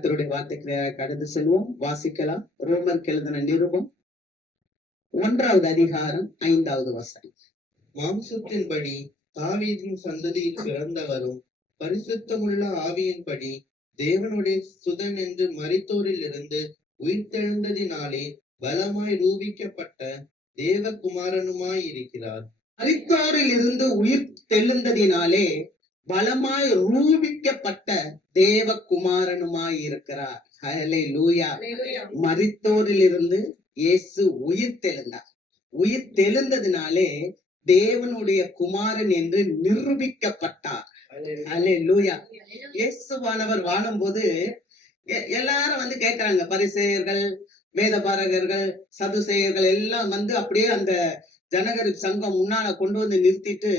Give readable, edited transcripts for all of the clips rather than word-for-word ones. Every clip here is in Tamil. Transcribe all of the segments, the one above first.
கர்த்தருடைய வார்த்தைக்கு கடந்து செல்வோம். வாசிக்கலாம். ரோமர் எழுதின நிருபம் 1வது அதிகாரம் 5வது வசனம். மாம்சத்தின்படி தாவீதின் சந்ததியில் பிறந்தவரும் பரிசுத்தமுள்ள ஆவியின்படி தேவனுடைய சுதன் என்று மரித்தோரில் இருந்து உயிர்த்தெழுந்ததினாலே பலமாய் ரூபிக்கப்பட்ட தேவகுமாரனுமாய் இருக்கிறார். மரித்தோரில் இருந்து உயிர் தெழுந்ததினாலே பலமாய் ரூபிக்கப்பட்ட தேவகுமாரனுமாய் இருக்கிறார். ஹல்லேலூயா. மரித்தோரில் இருந்து இயேசு உயிர் தெழுந்தார். உயிர் தெழுந்ததினாலே தேவனுடைய குமாரன் என்று நிரூபிக்கப்பட்டார். ஹல்லேலூயா. இயேசுவானவர் வாழும்போது எல்லாரும் கேட்கிறாங்க. பரிசேயர்கள், வேதபாரகர்கள், சதுசேயர்கள் எல்லாம் அப்படியே அந்த ஜனகர் சங்கம் முன்னால கொண்டு வந்து நிறுத்திட்டு,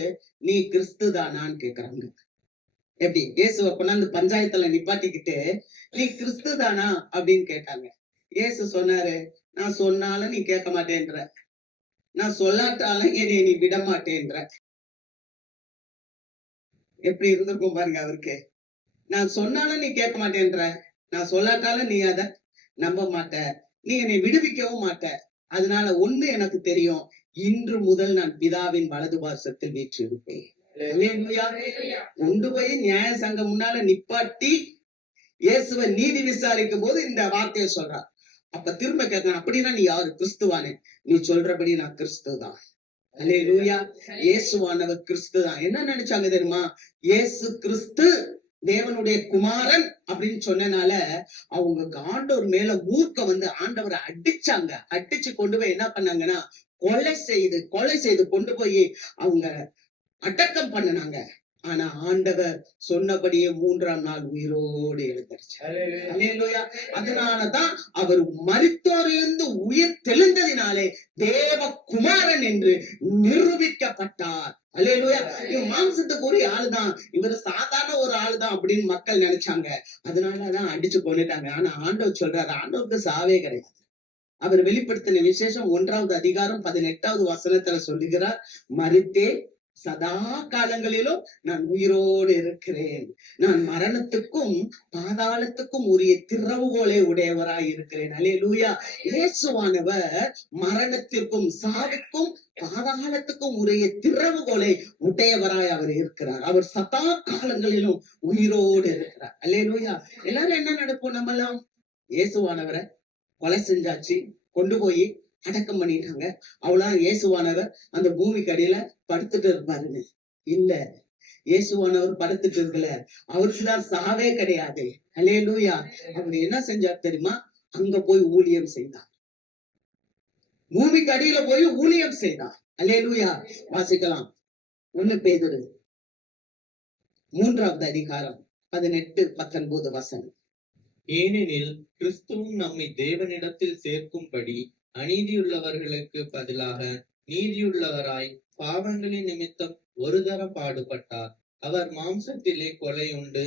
நீ கிறிஸ்து தானான்னு கேக்குறாங்க. எப்படி இயேசுவை கொண்டாந்து பஞ்சாயத்துல நிப்பாட்டிக்கிட்டு, நீ கிறிஸ்து தானா அப்படின்னு கேட்டாங்க. இயேசு சொன்னாரு, நான் சொன்னாலும் நீ கேட்க மாட்டேன்ற, நான் சொல்லாட்டாலும் என்னை நீ விட மாட்டேன்ற. எப்படி இருந்திருக்கும் பாருங்க அவருக்கு. நான் சொன்னாலும் நீ கேட்க மாட்டேன்ற, நான் சொல்லாட்டாலும் நீ அத நம்ப மாட்ட, நீ என்னை விடுவிக்கவும் மாட்ட. அதனால ஒண்ணு எனக்கு தெரியும், இன்று முதல் நான் பிதாவின் வலது பாசத்தில் வீற்றிருப்பேன். கொண்டு போய் நியாய சங்கம் முன்னால நிப்பாட்டி இயேசுவை நீதி விசாரிக்கும் போது இந்த வார்த்தையை சொல்றார். அப்ப திரும்ப கேட்க, அப்படின்னா நீ யாரு? கிறிஸ்துவானே. நீ சொல்றபடி நான் கிறிஸ்து தான். அல்லேலூயா. இயேசுவானவர் கிறிஸ்து தான். என்ன நினைச்சாங்க தெரியுமா? இயேசு கிறிஸ்து தேவனுடைய குமாரன் அப்படின்னு சொன்னனால அவங்க ஆண்டவர் மேல மூர்க்க ஆண்டவரை அடிச்சாங்க. அடிச்சு கொண்டு போய் என்ன பண்ணாங்கன்னா, கொலை செய்து கொண்டு போய் அவங்க அடக்கம் பண்ணினாங்க. ஆனா ஆண்டவர் சொன்னபடியே 3ஆம் நாள் உயிரோடு எழுந்திருச்சு. அல்லேலூயா. அதனாலதான் அவர் மரித்தோரிலிருந்து உயிர் தெழுந்ததினாலே தேவ குமாரன் என்று நிரூபிக்கப்பட்டார். அல்லேலூயா. இவன் மாம்சத்துக்கு ஒரு ஆளுதான், இவர் சாதாரண ஒரு ஆளுதான் அப்படின்னு மக்கள் நினைச்சாங்க. அதனாலதான் அடிச்சு கொண்டுட்டாங்க. ஆனா ஆண்டவர் சொல்றாரு, ஆண்டவருக்கு சாவே கிடையாது. அவர் வெளிப்படுத்தின விசேஷம் 1வது அதிகாரம் 18வது வசனத்துல சொல்லுகிறார், மரித்தே சதா காலங்களிலும் நான் உயிரோடு இருக்கிறேன், நான் மரணத்துக்கும் பாதாளத்துக்கும் உரிய திறவுகோலை உடையவராய் இருக்கிறேன். அல்லேலூயா. இயேசுவானவர் மரணத்திற்கும் சாவுக்கும் பாதாளத்துக்கும் உரிய திறவுகோலை உடையவராய் அவர் இருக்கிறார். அவர் சதா காலங்களிலும் உயிரோடு இருக்கிறார். அல்லேலூயா. எல்லாரும் என்ன நடப்போம்? நம்மளாம் இயேசுவானவரை கொலை செஞ்சாச்சு, கொண்டு போய் அடக்கம் பண்ணிட்டாங்க. அவ்வளவு இயேசுவானவர் அந்த பூமிக்கு அடியில படுத்துட்டு இருப்பாருன்னு இல்ல. இயேசுவானவர் படுத்துட்டு இருக்கல, அவருக்குதான் சாவே கிடையாது. அல்லேலூயா. அவர் என்ன செஞ்சார் தெரியுமா? அங்க போய் ஊழியம் செய்தார். பூமிக்கு அடியில போய் ஊழியம் செய்தார். அல்லேலூயா. வாசிக்கலாம். 1 பேதுரு 3வது அதிகாரம் 18-19 வசனம். ஏனெனில் கிறிஸ்துவும் நம்மை தேவனிடத்தில் சேர்க்கும்படி அநீதியுள்ளவர்களுக்கு பதிலாக நீதியுள்ளவராய் பாவங்களின் நிமித்தம் ஒரு தரம் பாடுபட்டார். அவர் மாம்சத்திலே கொலையுண்டு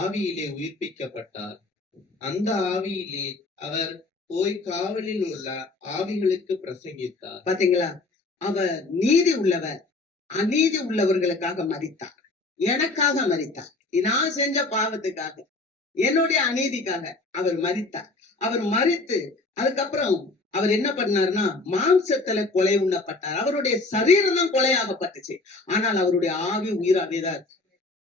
ஆவியிலே உயிர்ப்பிக்கப்பட்டார். அந்த ஆவியிலே அவர் போய் காவலில் உள்ள ஆவிகளுக்கு பிரசங்கித்தார். பாத்தீங்களா? அவர் நீதி உள்ளவர் அநீதி உள்ளவர்களுக்காக மரித்தார். எனக்காக மரித்தார். நான் செஞ்ச பாவத்துக்காக, என்னுடைய அநீதிக்காக அவர் மரித்தார். அவர் மரித்து அதுக்கப்புறம் அவர் என்ன பண்ணாருன்னா, மாம்சத்துல கொலை உண்ணப்பட்டார். அவருடைய சரீரம் தான் கொலையாகப்பட்டுச்சு. ஆனால் அவருடைய ஆவி உயிராகவேதான் இருக்கு.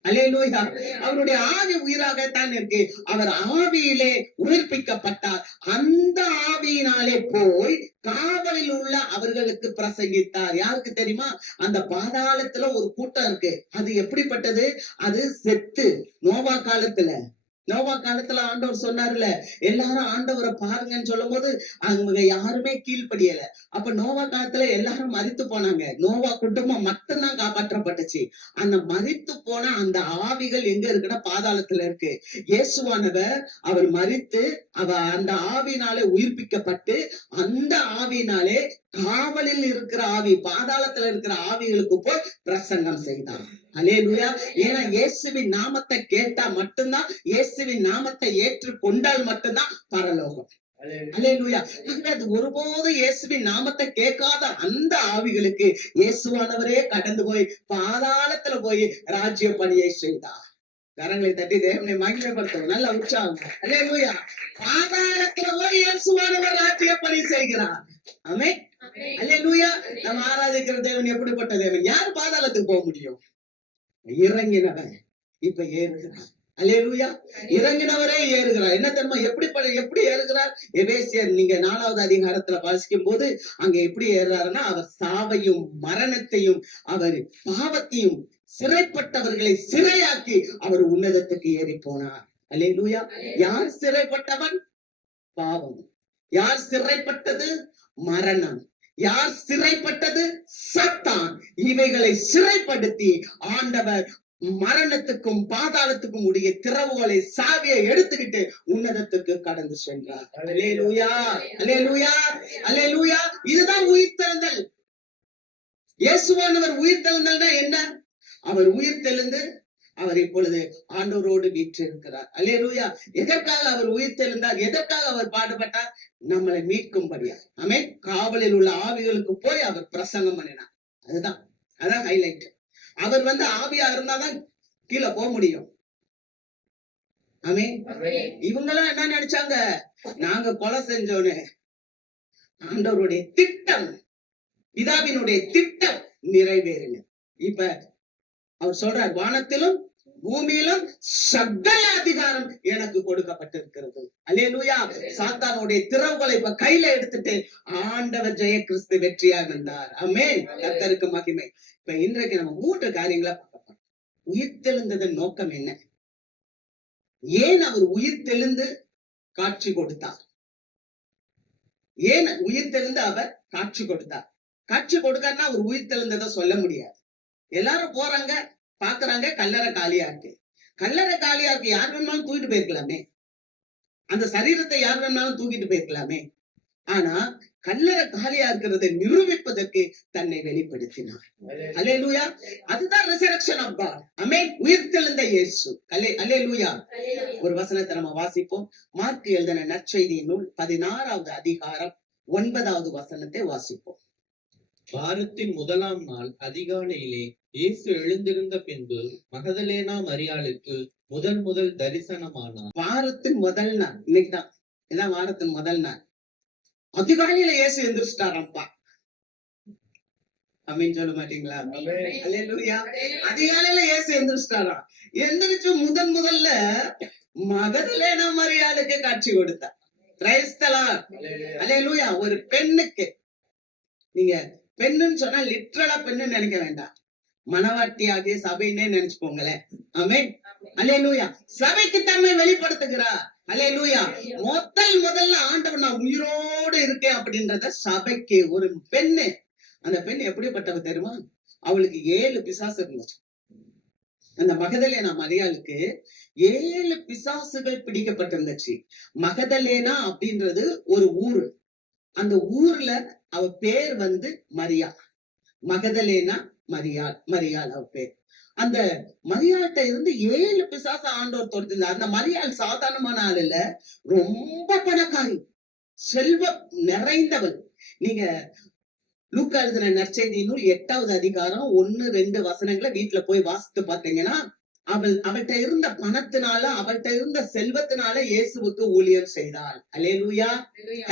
அல்லேலூயா. அவருடைய ஆவி உயிராகத்தான் இருக்கு. அவர் ஆவியிலே உயிர்ப்பிக்கப்பட்டார். அந்த ஆவியினாலே போய் காவலில் உள்ள அவர்களுக்கு பிரசங்கித்தார். யாருக்கு தெரியுமா? அந்த பாதாளத்துல ஒரு கூட்டம் இருக்கு. அது எப்படிப்பட்டது? அது செத்து நோவா காலத்துல ஆண்டவர் சொன்னார்ல, எல்லாரும் ஆண்டவரை பாருங்கன்னு சொல்லும் போது அவங்க யாருமே கீழ்ப்படியல. அப்ப நோவா காலத்துல எல்லாரும் மரித்து போனாங்க. நோவா குடும்பம் மட்டும்தான் காப்பாற்றப்பட்டுச்சு. அந்த மரித்து போன அந்த ஆவிகள் எங்க இருக்குன்னா பாதாளத்துல இருக்கு. இயேசுவானவர் அவர் மரித்து அந்த ஆவினாலே உயிர்ப்பிக்கப்பட்டு, அந்த ஆவினாலே காவலில் இருக்கிற ஆவி, பாதாளத்துல இருக்கிற ஆவிகளுக்கு போய் பிரசங்கம் செய்தார். அல்லேலூயா. ஏன்னா இயேசுவின் நாமத்தை கேட்டா மட்டும்தான், இயேசுவின் நாமத்தை ஏற்று கொண்டால் மட்டும்தான் பரலோகம். அல்லேலூயா. அது ஒருபோது இயேசுவின் நாமத்தை கேட்காத அந்த ஆவிகளுக்கு இயேசுவானவரே கடந்து போய் பாதாளத்துல போய் ராஜ்ய பணியை செய்தார். கரங்களை தட்டி தேவனை மகிமைப்படுத்தும். நல்ல உற்சாகம். அல்லேலூயா. பாதாளத்துல போய் இயேசுவானவர் ராஜ்ய பணி செய்கிறார். ஆமென். அல்லேலூயா. நம்ம ஆராதிக்கிற தேவன் எப்படிப்பட்ட தேவன்? யார் பாதாளத்துக்கு போக முடியும்? இறங்கினவன் இப்ப ஏறுகிறார். அல்லேலூயா. இறங்கினவரே ஏறுகிறார். என்ன தெரியுமா? எப்படி ஏறுகிறார்? எபேசியர் நீங்க 4வது அதிகாரத்துல வாசிக்கும் போது அங்க எப்படி ஏறுறாருன்னா, அவர் சாவையும் மரணத்தையும் அவர் பாவத்தையும் சிறைப்பட்டவர்களை சிறையாக்கி அவர் உன்னதத்துக்கு ஏறி போனார். அல்லேலூயா. யார் சிறைப்பட்டவன்? பாவம். யார் சிறைப்பட்டது? மரணம். யார் சிறைப்பட்டது? சத்தான். இவைகளை சிறைப்படுத்தி ஆண்டவர் மரணத்துக்கும் பாதாளத்துக்கும் உடைய திறவுகளை சாவியை எடுத்துக்கிட்டு உன்னதத்துக்கு கடந்து சென்றார். அல்லேலூயா. அல்லேலூயா. அல்லேலூயா. இதுதான் உயிர்த்தெழுதல். இயேசுவானவர் உயிர்த்தெழுதல்னா என்ன? அவர் உயிர்த்தெழுந்து அவர் இப்பொழுது ஆண்டவரோடு வீற்றிருக்கிறார். அல்லேலூயா. எதற்காக அவர் உயிர்த்தெழுந்தார்? எதற்காக அவர் பாடுபட்டார்? நம்மளை மீட்கும்படியா. ஆமென். காவலில் உள்ள ஆவிகளுக்கு போய் அவர் பிரசங்கம் பண்ணினார். அதான் ஹைலைட். அவர் ஆவியா இருந்தாதான் கீழே போக முடியும். ஆமென். இவங்கெல்லாம் என்ன நினைச்சாங்க? நாங்க கொலை செஞ்சோன்னு. ஆண்டவருடைய திட்டம், பிதாவினுடைய திட்டம் நிறைவேறுங்க. இப்ப அவர் சொல்றார், வானத்திலும் பூமியிலும் சகல அதிகாரம் எனக்கு கொடுக்கப்பட்டிருக்கிறது. அல்லேலூயா. சாத்தானுடைய திறவுகளை இப்ப கையில எடுத்துட்டு ஆண்டவர் ஜெய கிறிஸ்து வெற்றியாக வந்தார். ஆமென். கர்த்தருக்கு மகிமை. இப்ப இன்றைக்கு நம்ம 3 காரியங்களை பார்க்க போறோம். உயிர்த்தெழுந்ததன் நோக்கம் என்ன? ஏன் அவர் உயிர்த்தெழுந்து காட்சி கொடுத்தார்? ஏன் உயிர்த்தெழுந்து அவர் காட்சி கொடுத்தார்? காட்சி கொடுக்கறனா அவர் உயிர்த்தெழுந்ததை சொல்ல முடியாது. எல்லாரும் போறாங்க, பாக்குறாங்க, கல்லறை காலியா இருக்கு. கல்லறை காலியா இருக்கு. யார் வேணாலும் தூக்கிட்டு போயிருக்கலாமே. அந்த சரீரத்தை யார் வேணாலும் தூக்கிட்டு போயிருக்கலாமே. ஆனா கல்லறை காலியா இருக்கிறதை நிரூபிப்பதற்கு தன்னை வெளிப்படுத்தினார். அல்லேலூயா. அதுதான் resurrection of God. ஆமென். உயிர்த்தெழுந்த இயேசு. அல்லேலூயா. ஒரு வசனத்தை நம்ம வாசிப்போம். மார்க் எழுதின நற்செய்தியின் நூல் 16வது அதிகாரம் 9வது வசனத்தை வாசிப்போம். வாரத்தின் 1ஆம் நாள் அதிகாலையிலே இயேசு எழுந்திருந்த பின்பு மகதலேனா மரியாளுக்கு முதல் தரிசனமானார். வாரத்தின் முதல் நாள் இன்னைக்குதான். இதான் வாரத்தின் முதல் நாள். அதிகாலையில இயேசு எந்திரிச்சிட்டாரப்பா. அப்படின்னு சொல்ல மாட்டீங்களா? அல்லேலூயா. அதிகாலையில இயேசு எந்திரிச்சிட்டாராம். எந்திரிச்சு முதல்ல மகதலேனா மரியாளுக்கு காட்சி கொடுத்தார். Praise the lord. அல்லேலூயா. ஒரு பெண்ணுக்கு, நீங்க பெண்ணுன்னு சொன்னா லிட்டரலா பெண்ணு நினைக்க வேண்டாம். மனவாட்டியாகிய சபைன்னே நினைச்சுக்கோங்களேன். ஆமென். அல்லேலூயா. சபைக்கு தன்மை வெளிப்படுத்துகிறார். அல்லேலூயா. முதல்ல ஆண்டவர் நான் உயிரோடு இருக்கேன் அப்படின்றத சபைக்கு ஒரு பெண்ணு. அந்த பெண் எப்படிப்பட்டவ தெரியுமா? அவளுக்கு 7 பிசாசு இருந்துச்சு. அந்த மகதலேனா மரியாளுக்கு 7 பிசாசுகள் பிடிக்கப்பட்டிருந்துச்சு. மகதலேனா அப்படின்றது ஒரு ஊரு. அந்த ஊர்ல அவ பேர் மரியா. மகதலேனா மரியாள் அவ பேர். அந்த மரியாள்கிட்ட இருந்து 7 பிசாச ஆண்டவர் துரத்தினார். அந்த மரியாள் சாதாரணமான ஆள் இல்ல, ரொம்ப பணக்காரி, செல்வம் நிறைந்தவள். நீங்க லூக்கா எழுதின நற்செய்தி நூல் 8வது அதிகாரம் 1-2 வசனங்களை வீட்டுல போய் வாசித்து பார்த்தீங்கன்னா, அவள்கிட்ட இருந்த பணத்தினால, அவள்கிட்ட இருந்த செல்வத்தினால இயேசுவுக்கு ஊழியம் செய்தாள். அல்லேலூயா.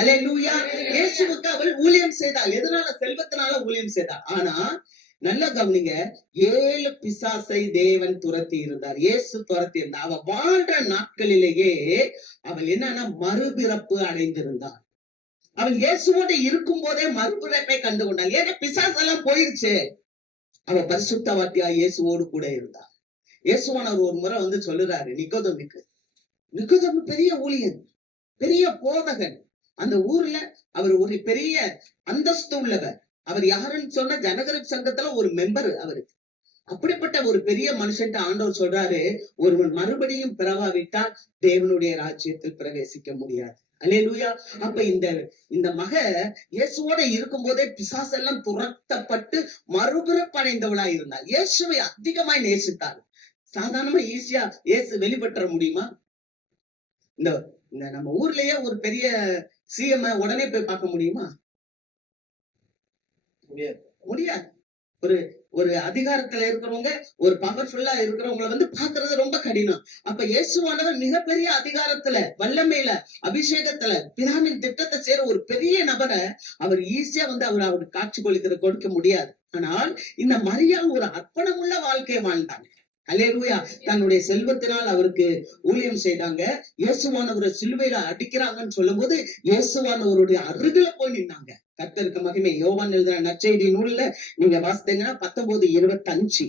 அல்லேலூயா. இயேசுவுக்கு அவள் ஊழியம் செய்தாள். எதனால? செல்வத்தினால ஊழியம் செய்தாள். ஆனா நல்லா கவனிங்க, 7 பிசாசை தேவன் துரத்தி இருந்தார். இயேசு துரத்தி இருந்தார். அவ வாழ்ற நாட்களிலேயே அவள் என்னன்னா மறுபிறப்பு அடைந்திருந்தாள். அவள் இயேசுவோட இருக்கும் போதே மறுபிறப்பை கண்டு கொண்டாள். ஏன்னா பிசாசெல்லாம் போயிருச்சு. அவ பரிசுத்தவாட்டியா இயேசுவோடு கூட இருந்தாள். இயேசுவானவர் ஒரு முறை சொல்லுறாரு நிக்கோதேமுக்கு. நிக்கோதேமு பெரிய ஊழியன், பெரிய போதகன். அந்த ஊர்ல அவர் ஒரு பெரிய அந்தஸ்து உள்ளவர். அவர் யாருன்னு சொன்ன ஜனகரிப் சங்கத்துல ஒரு மெம்பர் அவருக்கு. அப்படிப்பட்ட ஒரு பெரிய மனுஷன் ஆண்டவர் சொல்றாரு, ஒருவன் மறுபடியும் பிறவாவிட்டால் தேவனுடைய ராஜ்யத்தில் பிரவேசிக்க முடியாது. அல்லேலூயா. அப்ப இந்த மக இயேசுவோட இருக்கும் போதே பிசாசெல்லாம் துரத்தப்பட்டு மறுபிறப்படைந்தவளா இருந்தாள். இயேசுவை அதிகமாய் நேசித்தாள். சாதாரணமா ஈஸியா இயேசு வெளிப்பட்டுற முடியுமா? இந்த நம்ம ஊர்லயே ஒரு பெரிய சிஎம் உடனே போய் பார்க்க முடியுமா? முடியாது. ஒரு ஒரு அதிகாரத்துல இருக்கிறவங்க, ஒரு பவர்ஃபுல்லா இருக்கிறவங்கள வந்து பாக்குறது ரொம்ப கடினம். அப்ப இயேசுவானவர் மிகப்பெரிய அதிகாரத்துல, வல்லமையில, அபிஷேகத்துல, பிதாவின் திட்டத்தை செய்யற ஒரு பெரிய நபரை அவர் ஈஸியா வந்து அவருக்கு காட்சி கொடுக்க முடியாது. ஆனால் இந்த மரியாள் ஒரு அர்ப்பணமுள்ள வாழ்க்கை வாழ்ந்தாங்க. அல்லேலூயா. தன்னுடைய செல்வத்தினால் அவருக்கு ஊழியம் செய்தாங்க. இயேசுவானவரை சிலுவையில அடிக்கிறாங்கன்னு சொல்லும் போது இயேசுவானவருடைய அருகில போய் நின்னாங்க. கர்த்தருக்கு மகிமை. யோவான் எழுதின நற்செய்தி நூல்ல நீங்க வாசித்தீங்கன்னா 19:25.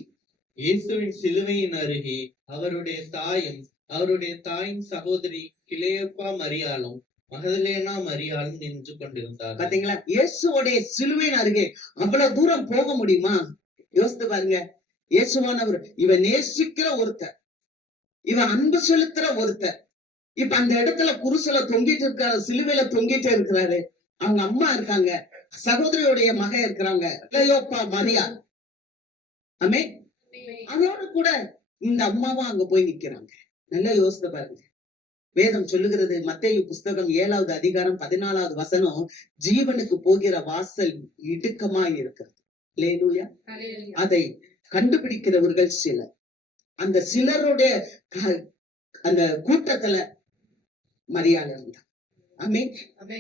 இயேசுவின் சிலுவையின் அருகே அவருடைய தாயும் அவருடைய தாயின் சகோதரி கிளேயோப்பா மரியாளும் மகதலேனா மரியாளும் நின்று கொண்டிருந்தார். பாத்தீங்களா? இயேசுவோடைய சிலுவையின் அருகே அவ்வளவு தூரம் போக முடியுமா? யோசித்து பாருங்க. இயேசுவானவர் இவன் நேசிக்கிற ஒருத்தர், இவன் அன்பு செலுத்துற ஒருத்தர். இப்ப அந்த இடத்துல குருசுல தொங்கிட்டு இருக்காரு, சிலுவையில தொங்கிட்டு இருக்கிறாரு. அவங்க அம்மா இருக்காங்க, சகோதரியுடைய மகன் இருக்கிறாங்க, கிளேயோப்பா மரியாள். ஆமே. அதோடு கூட இந்த அம்மாவும் அங்க போய் நிக்கிறாங்க. நல்லா யோசித்து பாருங்க. வேதம் சொல்லுகிறது, மத்தேயு புஸ்தகம் 7வது அதிகாரம் 14வது வசனம், ஜீவனுக்கு போகிற வாசல் இடுக்கமாய் இருக்கிறது. அல்லேலூயா. அதை கண்டுபிடிக்கிறவர்கள் சிலர். அந்த சிலருடைய அந்த கூட்டத்துல மரியாள் இருந்தா. ஆமென்.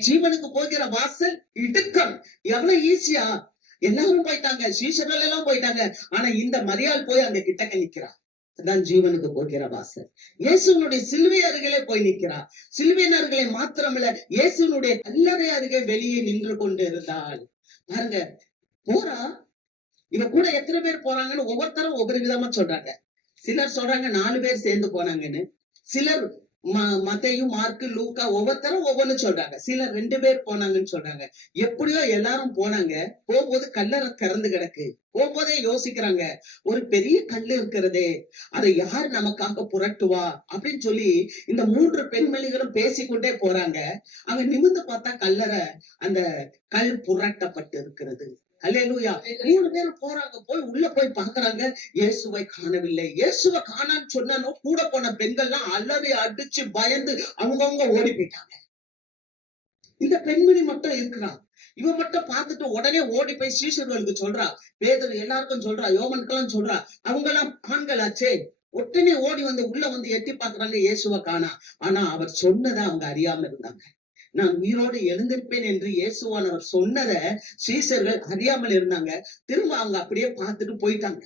ஜீவனுக்கு போகிற வாசல் இடுக்கம். எவ்வளவு ஈஸியா எல்லாரும் போயிட்டாங்க, சீஷர்கள் எல்லாம் போயிட்டாங்க. ஆனா இந்த மரியாள் போய் அங்க கிட்டக்க நிக்கிறா. அதான் ஜீவனுக்கு போகிற வாசல். இயேசுனுடைய சிலுவை அருகிலே போய் நிக்கிறா. சிலுவையின் அருகிலே மாத்திரமல்ல, இயேசுனுடைய கல்லறை அருகே வெளியே நின்று கொண்டு இருந்தாள். பாருங்க, போறா. இவ கூட எத்தனை பேர் போறாங்கன்னு ஒவ்வொருத்தரும் ஒவ்வொரு விதமா சொல்றாங்க. சிலர் சொல்றாங்க 4 பேர் சேர்ந்து போனாங்கன்னு. சிலர் மத்தேயு, மார்க்கு, லூக்கா ஒவ்வொருத்தரும் ஒவ்வொன்னு சொல்றாங்க. சிலர் 2 பேர் போனாங்கன்னு சொல்றாங்க. எப்படியோ எல்லாரும் போனாங்க. போகும்போது கல்லறை திறந்து கிடக்கு. போகும்போதே யோசிக்கிறாங்க, ஒரு பெரிய கல்லு இருக்கிறதே, அதை யார் நமக்காக புரட்டுவா அப்படின்னு சொல்லி இந்த 3 பெண்மணிகளும் பேசிக்கொண்டே போறாங்க. அங்க நிமிர்ந்து பார்த்தா கல்லறை, அந்த கல் புரட்டப்பட்டு இருக்கிறது. அல்லேலூயா. 3 பேரும் போறாங்க. போய் உள்ள போய் பாக்குறாங்க, இயேசுவை காணவில்லை. இயேசுவை காணான்னு சொன்னானோ கூட போன பெண்கள்லாம் அலறி அடிச்சு பயந்து அவங்கவங்க ஓடி போயிட்டாங்க. இந்த பெண்மணி மட்டும் இருக்கிறான். இவ மட்டும் பார்த்துட்டு உடனே ஓடி போய் சீஷர்களுக்கு சொல்றா. பேதுரு எல்லாருக்கும் சொல்றா, யோவானுக்கெல்லாம் சொல்றா. அவங்க எல்லாம் ஆண்களாச்சே. உடனே ஓடி வந்து உள்ள வந்து எட்டி பாக்குறாங்க, இயேசுவை காணா. ஆனா அவர் சொன்னதை அவங்க அறியாம இருந்தாங்க. நான் உயிரோடு எழுந்திருப்பேன் என்று இயேசுவானவர் சொன்னதை சீஷர்கள் அறியாமல் இருந்தாங்க. திரும்ப அவங்க அப்படியே பார்த்துட்டு போயிட்டாங்க.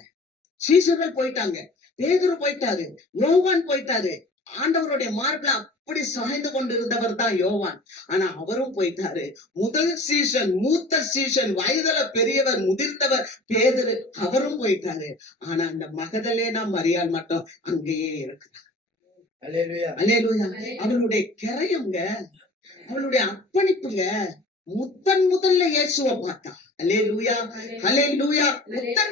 சீஷர்கள் போயிட்டாங்க, பேதுரு போயிட்டாரு, யோவான் போயிட்டாரு. ஆண்டவருடைய மார்பில அப்படி சாய்ந்து கொண்டிருந்தவர் தான் யோவான். ஆனா அவரும் போயிட்டாரு. முதல் சீசன், மூத்த சீசன், வயதுல பெரியவர், முதிர்ந்தவர் பேதுரு, அவரும் போயிட்டாரு. ஆனா அந்த மகதலேனா மரியாள் மட்டும் அங்கேயே இருக்கிறார். அல்லேலூயா. அவளுடைய கரையுங்க, அவளுடைய அர்ப்பணிப்புங்க. முதல்ல இயேசுவை பார்த்தா. அல்லேலூயா, அல்லேலூயா.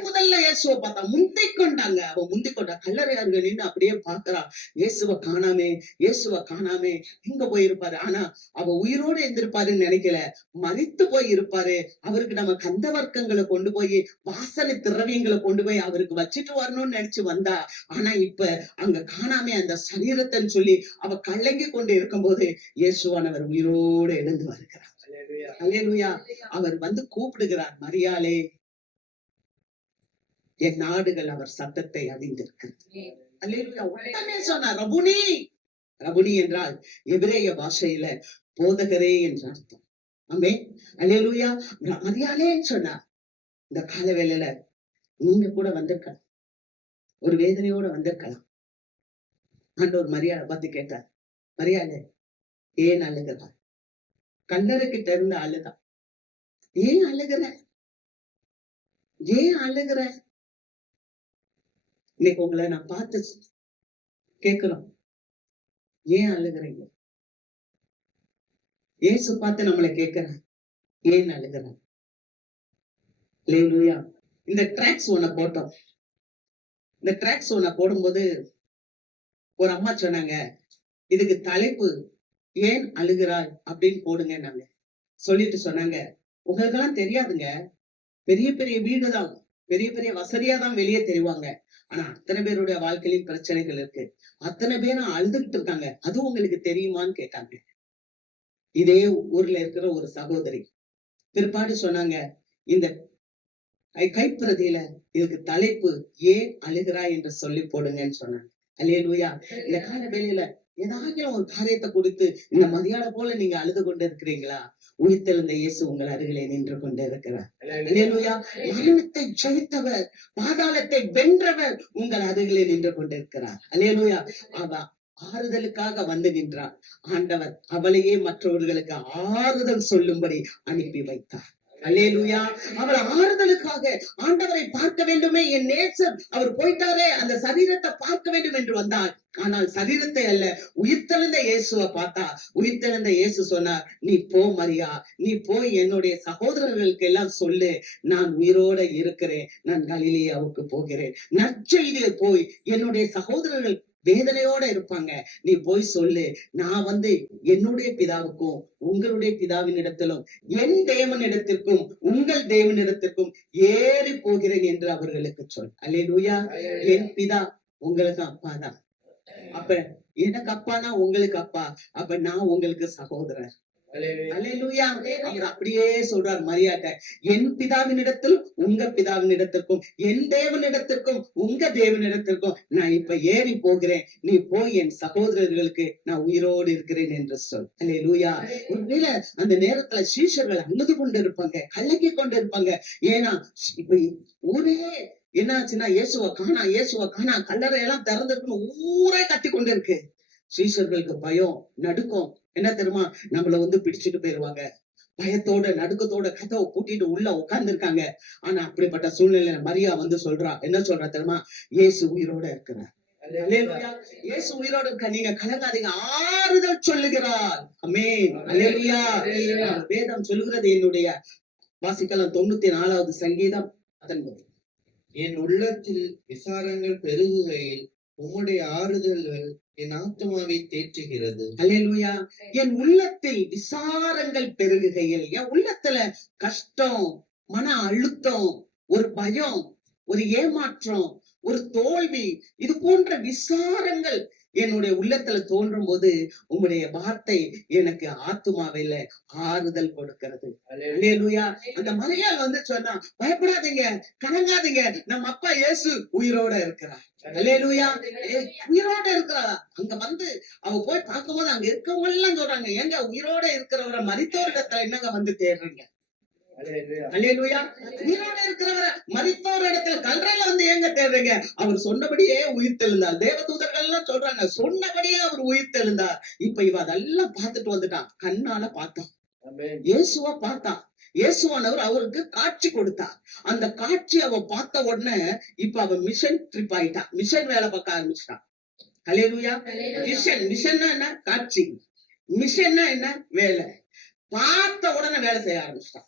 முதல்ல இயேசுவை பார்த்தா. முந்திக் கொண்டாங்க. அவ முந்திக் கொண்டா. கல்லறை அருகே நின்று அப்படியே பாக்குறா. இயேசுவை காணாமே, இயேசுவை காணாமே, எங்க போயிருப்பாரு? ஆனா அவ உயிரோடு இருந்திருப்பாருன்னு நினைக்கல. மரித்து போய் இருப்பாரு. அவருக்கு நம்ம கந்த வர்க்கங்களை கொண்டு போய், வாசனை திரவியங்களை கொண்டு போய் அவருக்கு வச்சுட்டு வரணும்னு நினைச்சு வந்தா. ஆனா இப்ப அங்க காணாமே அந்த சரீரத்தைன்னு சொல்லி அவ கலங்கி கொண்டு இருக்கும் போது இயேசுவானவர் உயிரோடு எழுந்து வருகிறார். அல்லேலூயா. அவர் வந்து கூப்பிடுகிறார், மரியாளே, என் நாடுகள் அவர் சத்தத்தை அறிந்திருக்கிறது. அல்லேலூயா. உடனே சொன்னார், ரபுனி. ரபுனி என்றால் எபிரேய பாஷையில போதகரே என்ற அர்த்தம். ஆமென். அல்லேலூயா. மரியாளேன்னு சொன்னார். இந்த கால வேளையில நீங்க கூட வந்திருக்கலாம், ஒரு வேதனையோட வந்திருக்கலாம். ஆண்டவர் மரியாளை பார்த்து கேட்டார், மரியாளே, ஏன் அழுகிறார்? கல்லறை கிட்ட இருந்து அழுதா. ஏன் அழுகிற? ஏன் அழுகிற? இன்னைக்கு உங்களை நான் பார்த்து கேட்கிறோம், ஏன் அழுகிறீங்க? இயேசு பார்த்து நம்மளை கேட்கிறார், ஏன் அழுகிற? அல்லேலூயா. இந்த ட்ராக்ஸ் ஒன்ன போட்டோம். இந்த ட்ராக்ஸ் ஒன்ன போடும்போது ஒரு அம்மா சொன்னாங்க, இதுக்கு தலைப்பு ஏன் அழுகிறாய் அப்படின்னு போடுங்க. நாங்க சொல்லிட்டு சொன்னாங்க, உங்களுக்கெல்லாம் தெரியாதுங்க, பெரிய பெரிய வீடுதான், பெரிய பெரிய வசதியா தான் வெளியே தெரிவாங்க. ஆனா அத்தனை பேருடைய வாழ்க்கையிலும் பிரச்சனைகள் இருக்கு. அத்தனை பேரும் அழுதுகிட்டு இருக்காங்க. அது உங்களுக்கு தெரியுமான்னு கேட்டாங்க. இதே ஊர்ல இருக்கிற ஒரு சகோதரி பிற்பாடு சொன்னாங்க, இந்த கைப்பிரதியில இதுக்கு தலைப்பு ஏன் அழுகிறாய் என்று சொல்லி போடுங்கன்னு சொன்னாங்க. அல்லேலூயா. இந்த கால வேளையில ஏதாச்சும் ஒரு காரியத்தை கொடுத்து இந்த மதியான போல நீங்க அழுது கொண்டு இருக்கிறீங்களா? உயிர்த்தெழுந்த இயேசு உங்கள் அருகிலே நின்று கொண்டு இருக்கிறார். அல்லேலூயா. மரணத்தை ஜெயித்தவர், பாதாளத்தை வென்றவர் உங்கள் அருகிலே நின்று கொண்டிருக்கிறார். அல்லேலூயா. அவ ஆறுதலுக்காக வந்து நின்றார். ஆண்டவர் அவளையே மற்றவர்களுக்கு ஆறுதல் சொல்லும்படி அனுப்பி வைத்தார். அல்லேலூயா. அவர் ஆறுதலுக்காக ஆண்டவரை பார்க்க வேண்டுமே, என் நேசர் அவர் போயிட்டாரே, அந்த சரீரத்தை பார்க்க வேண்டும் என்று வந்தார். ஆனால் சரீரத்தை அல்ல, உயிர்த்தெழுந்த இயேசுவை பார்த்தா. உயிர்த்தெழுந்த இயேசு சொன்னார், நீ போ மரியா, நீ போய் என்னுடைய சகோதரர்களுக்கு எல்லாம் சொல்லு, நான் உயிரோட இருக்கிறேன், நான் கலிலேயாவுக்கு போகிறேன். நற்செய்தியை போய் என்னுடைய சகோதரர்கள் வேதனையோட இருப்பாங்க, நீ போய் சொல்லு, நான் வந்து என்னுடைய பிதாவுக்கும் உங்களுடைய பிதாவின் இடத்திலும் என் தேவனிடத்திற்கும் உங்கள் தேவனிடத்திற்கும் ஏறி போகிறேன் என்று அவர்களுக்கு சொல். அல்லேலூயா. என் பிதா உங்களுக்கு அப்பாதான். அப்ப எனக்கு அப்பானா உங்களுக்கு அப்பா, அப்ப நான் உங்களுக்கு சகோதரர். அல்லேலூயா. அவர் அப்படியே சொல்றார் மரியாட்ட, என் பிதாவினிடத்தில் உங்க பிதாவினிடத்திற்கும் என் தேவனிடத்திற்கும் உங்க தேவனிடத்திற்கும் நான் இப்ப ஏறி போகிறேன், நீ போய் என் சகோதரர்களுக்கு நான் உயிரோடு இருக்கிறேன் என்று சொல். அல்லேலூயா. ஒருவேளை அந்த நேரத்துல சீஷர்கள் அழுது கொண்டு இருப்பாங்க, கலங்கி கொண்டு இருப்பாங்க. ஏன்னா இப்ப ஊரே என்னாச்சுன்னா இயேசுவை காணா, கல்லறை எல்லாம் திறந்திருக்குன்னு ஊரே கத்தி கொண்டு இருக்கு. சீஷர்களுக்கு பயம், நடுக்கம். என்ன தெரியுமா? நம்மள வந்து பிடிச்சிட்டு போயிருவாங்க. பயத்தோட நடுக்கத்தோட கதவை பூட்டிட்டு உள்ள உட்கார்ந்து இருக்காங்க. ஆனா அப்படிப்பட்ட சூழ்நிலையில மரியா வந்து சொல்றா, என்ன சொல்றா தெரியுமா? இயேசு உயிரோட இருக்கிறார். அல்லேலூயா. இயேசு உயிரோட இருக்க, நீங்க கலங்காதீங்க, ஆறுதல் சொல்லுகிறார். ஆமென். அல்லேலூயா. வேதம் சொல்லுகிறது, என்னுடைய வாசிக்கலாம் 94வது சங்கீதம் 19. என் உள்ளத்தில் விசாரங்கள் பெருகுகையில் உம்முடைய ஆறுதல்கள் என் ஆத்துமாவை தேற்றுகிறது. அல்லேலூயா. என் உள்ளத்தில் விசாரங்கள் பெருகுகையில், என் உள்ளத்துல கஷ்டம், மன அழுத்தம், ஒரு பயம், ஒரு ஏமாற்றம், ஒரு தோல்வி, இது போன்ற விசாரங்கள் என்னுடைய உள்ளத்துல தோன்றும் போது உங்களுடைய வார்த்தை எனக்கு ஆத்துமாவில ஆறுதல் கொடுக்கிறது. அல்லேலூயா. அந்த மரியாள் வந்து சொன்னா, பயப்படாதீங்க, கலங்காதீங்க, நம்ம அப்பா இயேசு உயிரோட இருக்கிறார். அல்லேலூயா. உயிரோட இருக்கிறாரா? அங்க வந்து அவ போய் பார்க்கும்போது அங்க இருக்கவங்க எல்லாம் சொல்றாங்க, ஏங்க உயிரோட இருக்கிறவரை மரித்தோரிடத்துல என்னங்க வந்து தேடுறீங்க? அல்லேலூயா. உயிரோட இருக்கிறவரை மரித்தோர் இடத்துல கல்லறையில வந்து ஏங்க தேடுறீங்க? அவர் சொன்னபடியே உயிர் தெழுந்தார். தேவதூதர்கள் எல்லாம் சொல்றாங்க, சொன்னபடியே அவர் உயிர் தெழுந்தார். இப்ப இவ அதெல்லாம் பார்த்துட்டு வந்துட்டான், கண்ணால பார்த்தான், இயேசுவா பார்த்தான். இயேசுவானவர் அவருக்கு காட்சி கொடுத்தார். அந்த காட்சி அவ பார்த்த உடனே இப்ப அவ மிஷன் ட்ரிப் ஆயிட்டா, மிஷன் வேலை பார்க்க ஆரம்பிச்சிட்டான். அல்லேலூயா. மிஷன்னா என்ன? காட்சி. மிஷன்னா என்ன? வேலை. பார்த்த உடனே வேலை செய்ய ஆரம்பிச்சிட்டான்.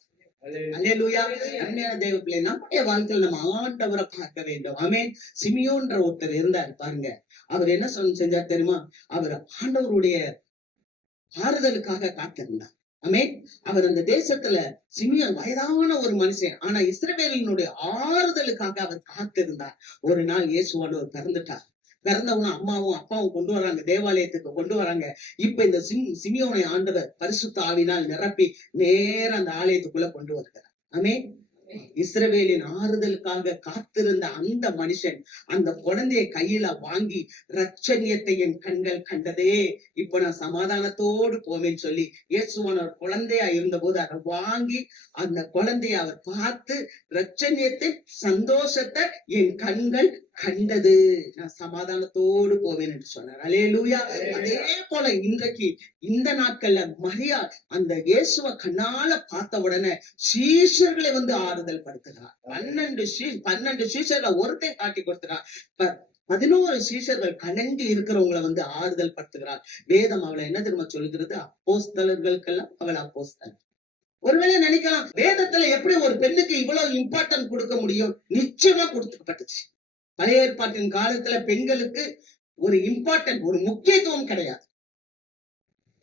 அல்லேலூயா. அருமையான தேவ பிள்ளை, நம்முடைய வாழ்க்கையில் நம்ம ஆண்டவரை பார்க்க வேண்டும். ஆமென். சிமியோன்ற ஒருத்தர் இருந்தார் பாருங்க. அவர் என்ன செஞ்சார் தெரியுமா? அவர் ஆண்டவருடைய ஆறுதலுக்காக காத்திருந்தார். ஆமென். அவர் அந்த தேசத்துல சிமியோன் வயதான ஒரு மனுஷன், ஆனா இஸ்ரவேலினுடைய ஆறுதலுக்காக அவர் காத்திருந்தார். ஒரு நாள் இயேசுவானவர் பிறந்துட்டார். பிறந்தவங்க அம்மாவும் அப்பாவும் கொண்டு வராங்க, தேவாலயத்துக்கு கொண்டு வராங்க. இப்ப இந்த சிமியோனை ஆண்டவர் பரிசுத்த ஆவினால் நிரப்பி நேர அந்த ஆலயத்துக்குள்ள கொண்டு வருகிறார். ஆமென். இஸ்ரவேலின் ஆறுதலுக்காக காத்திருந்த அந்த மனுஷன் அந்த குழந்தைய கையில வாங்கி, ரட்சணியத்தை என் கண்கள் கண்டதே, இப்ப நான் சமாதானத்தோடு போவேன்னு சொல்லி இயேசுவானவர் குழந்தையா இருந்த போது அதை வாங்கி அந்த குழந்தைய அவர் பார்த்து, ரட்சணியத்தை, சந்தோஷத்தை என் கண்கள் கண்டது, நான் சமாதானத்தோடு போவேன் என்று சொன்னார். அல்லேலூயா. அதே போல இன்றைக்கு இந்த நாட்கள்ல மரியாள் அந்த இயேசுவை கண்ணால பார்த்த உடனே சீஷர்களை வந்து ஆறுதல் படுத்துகிறார். 12 சீஷர்களை ஒருத்தன் காட்டி கொடுத்துறார். 11 சீஷர்கள் கலங்கி இருக்கிறவங்களை வந்து ஆறுதல் படுத்துகிறார். வேதம் அவளை என்ன தெரியுமா சொல்லுகிறது? அப்போஸ்தலர்களுக்கெல்லாம் அவள் அப்போஸ்தலன். ஒருவேளை நினைக்கலாம், வேதத்துல எப்படி ஒரு பெண்ணுக்கு இவ்வளவு இம்பார்ட்டன்ட் கொடுக்க முடியும்? நிச்சயமா கொடுக்கப்பட்டுச்சு. பழைய ஏற்பாட்டின் காலத்துல பெண்களுக்கு ஒரு இம்பார்ட்டன்ட், ஒரு முக்கியத்துவம் கிடையாது.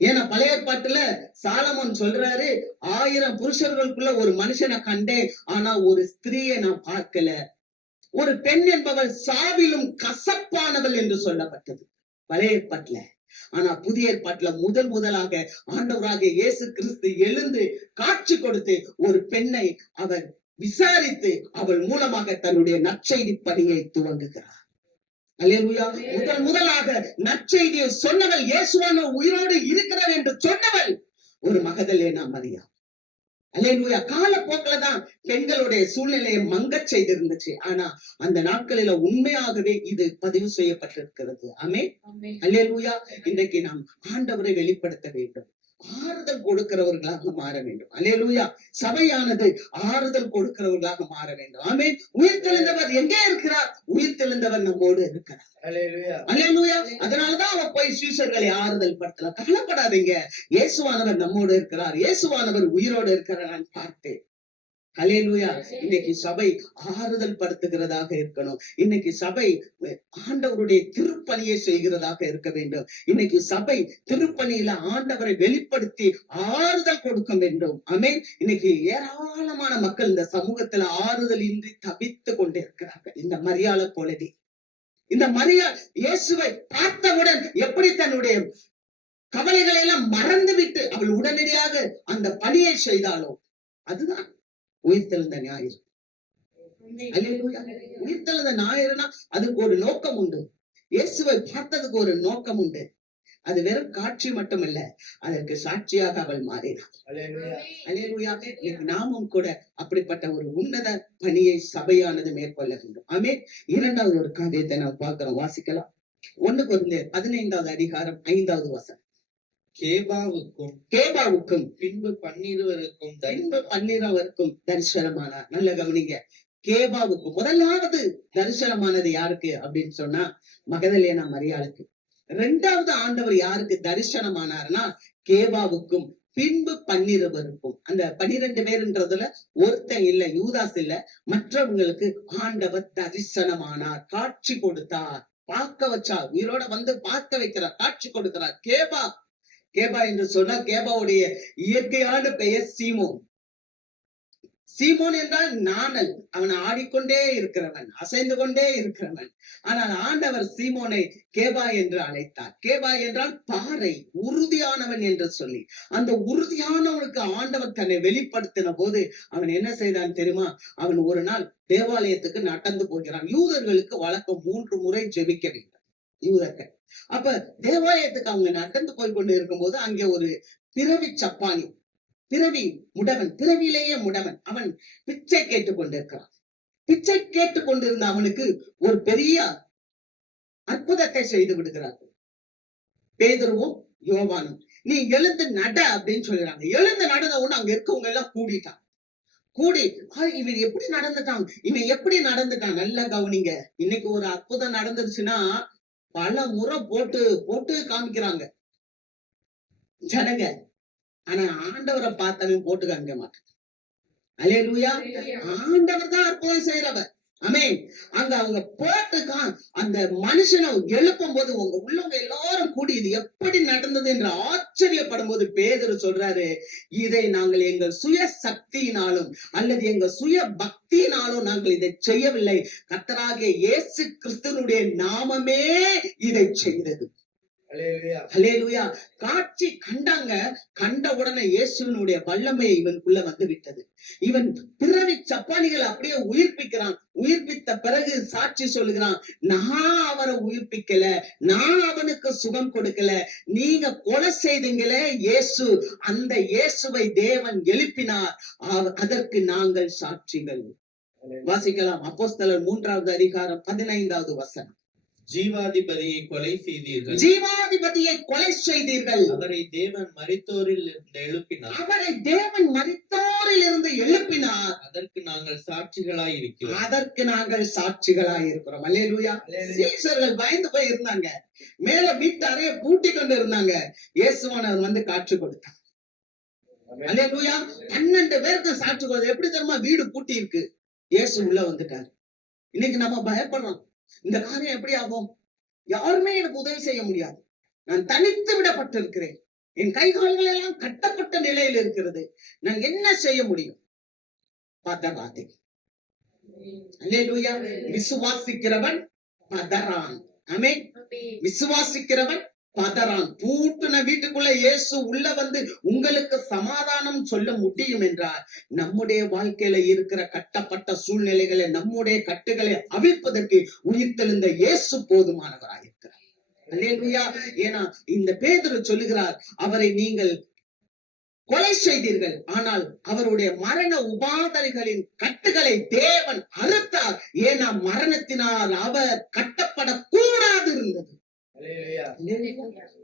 ஏன்னா பழைய ஏற்பாட்டுல சாலமோன் சொல்றாரு, 1000 புருஷர்களுக்குள்ள ஒரு மனுஷனை கண்டேன், ஆனா ஒரு ஸ்திரீயை நான் பார்க்கல. ஒரு பெண் என்பவள் சாவிலும் கசப்பானவள் என்று சொல்லப்பட்டது பழைய ஏற்பாட்டுல. ஆனா புதிய ஏற்பாட்டுல முதலாக ஆண்டவராக இயேசு கிறிஸ்து எழுந்து காட்சி கொடுத்து ஒரு பெண்ணை அவர் விசாரித்து அவள் மூலமாக தன்னுடைய நற்செய்தி பணியை துவங்குகிறார். அல்லேலூயா. முதலாக நற்செய்தியை சொன்னவள், இயேசுவான உயிரோடு இருக்கிறார் என்று சொன்னவள் ஒரு மகதலேனா மரியா. அல்லேலூயா. காலப்போக்கில்தான் பெண்களுடைய சூழ்நிலையை மங்கச் செய்திருந்துச்சு. ஆனா அந்த நாட்களில உண்மையாகவே இது பதிவு செய்யப்பட்டிருக்கிறது. ஆமென். அல்லேலூயா. இன்றைக்கு நாம் ஆண்டவரை வெளிப்படுத்த வேண்டும், ஆறுதல் கொடுக்கிறவர்களாக மாற வேண்டும். அல்லேலூயா. சபையானது ஆறுதல் கொடுக்கிறவர்களாக மாற வேண்டும். ஆமென். உயிர்த்தெழுந்தவர் எங்கே இருக்கிறார்? உயிர்த்தெழுந்தவர் நம்மோடு இருக்கிறார். அல்லேலூயா. அதனாலதான் அவ போய் சீஷர்களை ஆறுதல் படுத்தலாம். கவலைப்படாதீங்க, இயேசுவானவர் நம்மோடு இருக்கிறார், இயேசுவானவர் உயிரோடு இருக்கிறார். நான் பார்த்தேன். அல்லேலூயா. இன்னைக்கு சபை ஆறுதல் படுத்துகிறதாக இருக்கணும். இன்னைக்கு சபை ஆண்டவருடைய திருப்பணியை செய்கிறதாக இருக்க வேண்டும். இன்னைக்கு சபை திருப்பணியில ஆண்டவரை வெளிப்படுத்தி ஆறுதல் கொடுக்க வேண்டும். ஆமென். இன்னைக்கு ஏராளமான மக்கள் இந்த சமூகத்துல ஆறுதல் இன்றி தவித்து கொண்டு இருக்கிறார்கள். இந்த மரியாதை போலவே இந்த மரியா இயேசுவை பார்த்தவுடன் எப்படி தன்னுடைய கவலைகளை எல்லாம் மறந்துவிட்டு அவள் உடனடியாக அந்த பணியை செய்தாளோ, அதுதான் உயிர்த்தெழுந்த ஞாயிறு. அல்லேலூயா. உயிர்த்தெழுந்த ஞாயிறுனா அதுக்கு ஒரு நோக்கம் உண்டு. இயேசுவை பார்த்ததுக்கு ஒரு நோக்கம் உண்டு. அது வெறும் காட்சி மட்டுமல்ல, அதற்கு சாட்சியாக அவள் மாறினாள். அல்லேலூயா. நாமும் கூட அப்படிப்பட்ட ஒரு உன்னத பணியை சபையானது மேற்கொள்ள வேண்டும். ஆமென். இரண்டாவது ஒரு காரியத்தை நாம் பார்க்கிறோம், வாசிக்கலாம். 1 கொரிந்தியர் 15வது அதிகாரம் 5வது வசனம். கேபாவுக்கும் பின்பு 12 தரிசனமானார். நல்ல கவனிங்க. கேபாவுக்கும் முதலாவது தரிசனமானது யாருக்கு அப்படின்னு சொன்னா மகதலேனா மரியாளுக்கு. 2வது ஆண்டவர் யாருக்கு தரிசனமானார்னா கேபாவுக்கும் பின்பு 12 அந்த 12 பேருன்றதுல ஒருத்தன் இல்ல, யூதாஸ் இல்ல, மற்றவங்களுக்கு ஆண்டவர் தரிசனமானார், காட்சி கொடுத்தார், பார்க்க வச்சார், உயிரோட வந்து பார்க்க வைக்கிறார், காட்சி கொடுக்கிறார். கேபா என்று சொன்னா கேபாவுடைய இயற்கையான பெயர் சீமோன். சீமோன் என்றால் நாணல், அவன் ஆடிக்கொண்டே இருக்கிறவன், அசைந்து கொண்டே இருக்கிறவன். ஆனால் ஆண்டவர் சீமோனை கேபா என்று அழைத்தார். கேபா என்றால் பாறை, உறுதியானவன் என்று சொல்லி, அந்த உறுதியானவனுக்கு ஆண்டவர் தன்னை வெளிப்படுத்தின போது அவன் என்ன செய்தான் தெரியுமா? அவன் ஒரு நாள் தேவாலயத்துக்கு நடந்து போகிறான். யூதர்களுக்கு வழக்கம் 3 முறை ஜெபிக்க வேண்டும் யூதர்கள். அப்ப தேவாலயத்துக்கு அவங்க நடந்து போய் கொண்டு இருக்கும்போது அங்கே ஒரு பிறவி சப்பானி, பிறவியிலேயே முடவன், அவன் பிச்சை கேட்டுக் கொண்டிருக்கிறான். பிச்சை கேட்டுக் கொண்டிருந்த அவனுக்கு ஒரு பெரிய அற்புதத்தை செய்து விடுகிறார்கள். பேதுருவும் யோவானும், நீ எழுந்து நட அப்படின்னு சொல்லிடுறாங்க. எழுந்து நடந்த உடனே அங்க இருக்கவங்க எல்லாம் கூடிட்டான். இவன் எப்படி நடந்துட்டான்? நல்லா கவனிங்க. இன்னைக்கு ஒரு அற்புதம் நடந்துருச்சுன்னா பல முறை போட்டு காமிக்கிறாங்க ஜனங்க. ஆனா ஆண்டவரை பார்த்தவன் போட்டு காமிக்க மாட்டான். அல்லேலூயா. ஆண்டவர் தான் அற்புதம் செய்யறவர். ஆமென். அங்க அவங்க போட்டு அந்த மனுஷனை எழுப்பும் போது உங்க உள்ளவங்க எல்லாரும் கூடி இது எப்படி நடந்தது என்று ஆச்சரியப்படும் போது பேதுரு சொல்றாரு, இதை நாங்கள் எங்கள் சுய சக்தியினாலும் அல்லது எங்கள் சுய பக்தியினாலும் நாங்கள் இதை செய்யவில்லை, கர்த்தராகிய இயேசு கிறிஸ்துவினுடைய நாமமே இதை செய்தது. அல்லேலூயா. காட்சி கண்டாங்க. கண்ட உடனே இயேசுவினுடைய வல்லமை இவனுக்குள்ள வந்து விட்டது. இவன் பிறவி சப்பானிகள் அப்படியே உயிர்ப்பிக்கிறான். உயிர்ப்பித்த பிறகு சாட்சி சொல்லுகிறான், நான் அவரை உயிர்ப்பிக்கல, நான் அவனுக்கு சுகம் கொடுக்கல, நீங்க கொலை செய்தீங்களே இயேசு, அந்த இயேசுவை தேவன் எழுப்பினார், அதற்கு நாங்கள் சாட்சிகள். வாசிக்கலாம். அப்போஸ்தலர் 3வது அதிகாரம் 15வது வசனம். ஜீவாதிபதியை கொலை செய்தீர்கள், அவரை தேவன் மரித்தோரில் இருந்து எழுப்பினார், அதற்கு நாங்கள் சாட்சிகளாய் இருக்கிறோம். அல்லேலூயா. சீஷர்கள் பயந்து போய் இருந்தாங்க. மேல வீட்டு அறைய பூட்டி கொண்டு இருந்தாங்க. இயேசுவானவர் வந்து காட்சி கொடுத்தார். அல்லேலூயா. 12 பேருக்கு சாட்சி கொடுத்தார். எப்படி தெரியுமா? வீடு பூட்டி இருக்கு, இயேசு உள்ள வந்துட்டார். இன்னைக்கு நம்ம பயப்படுறோம், இந்த காரியம் எப்படி ஆகும்? யாருமே எனக்கு உதவி செய்ய முடியாது, நான் தனித்து விடப்பட்டிருக்கிறேன், என் கை கால்கள் எல்லாம் கட்டப்பட்ட நிலையில் இருக்கிறது, நான் என்ன செய்ய முடியும்? பதறாதே. அல்லேலூயா. விசுவாசிக்கிறவன் பதறான். ஆமென். விசுவாசிக்கிறவன் பதறான். பூட்டுன வீட்டுக்குள்ள இயேசு உள்ள வந்து உங்களுக்கு சமாதானம் சொல்ல முடியும் என்றால், நம்முடைய வாழ்க்கையில இருக்கிற கட்டப்பட்ட சூழ்நிலைகளை, நம்முடைய கட்டுகளை அவிழ்ப்பதற்கு உயிர்த்தெழுந்த இயேசு போதுமானவராயிருக்கிறார். அல்லேலூயா. ஏன்னா இந்த பேதுரு சொல்லுகிறார், அவரை நீங்கள் கொலை செய்தீர்கள், ஆனால் அவருடைய மரண உபாதைகளின் கட்டுகளை தேவன் அறுத்தார். ஏன்னா மரணத்தினால் அவர் கட்டப்படக்கூடாது இருந்தது.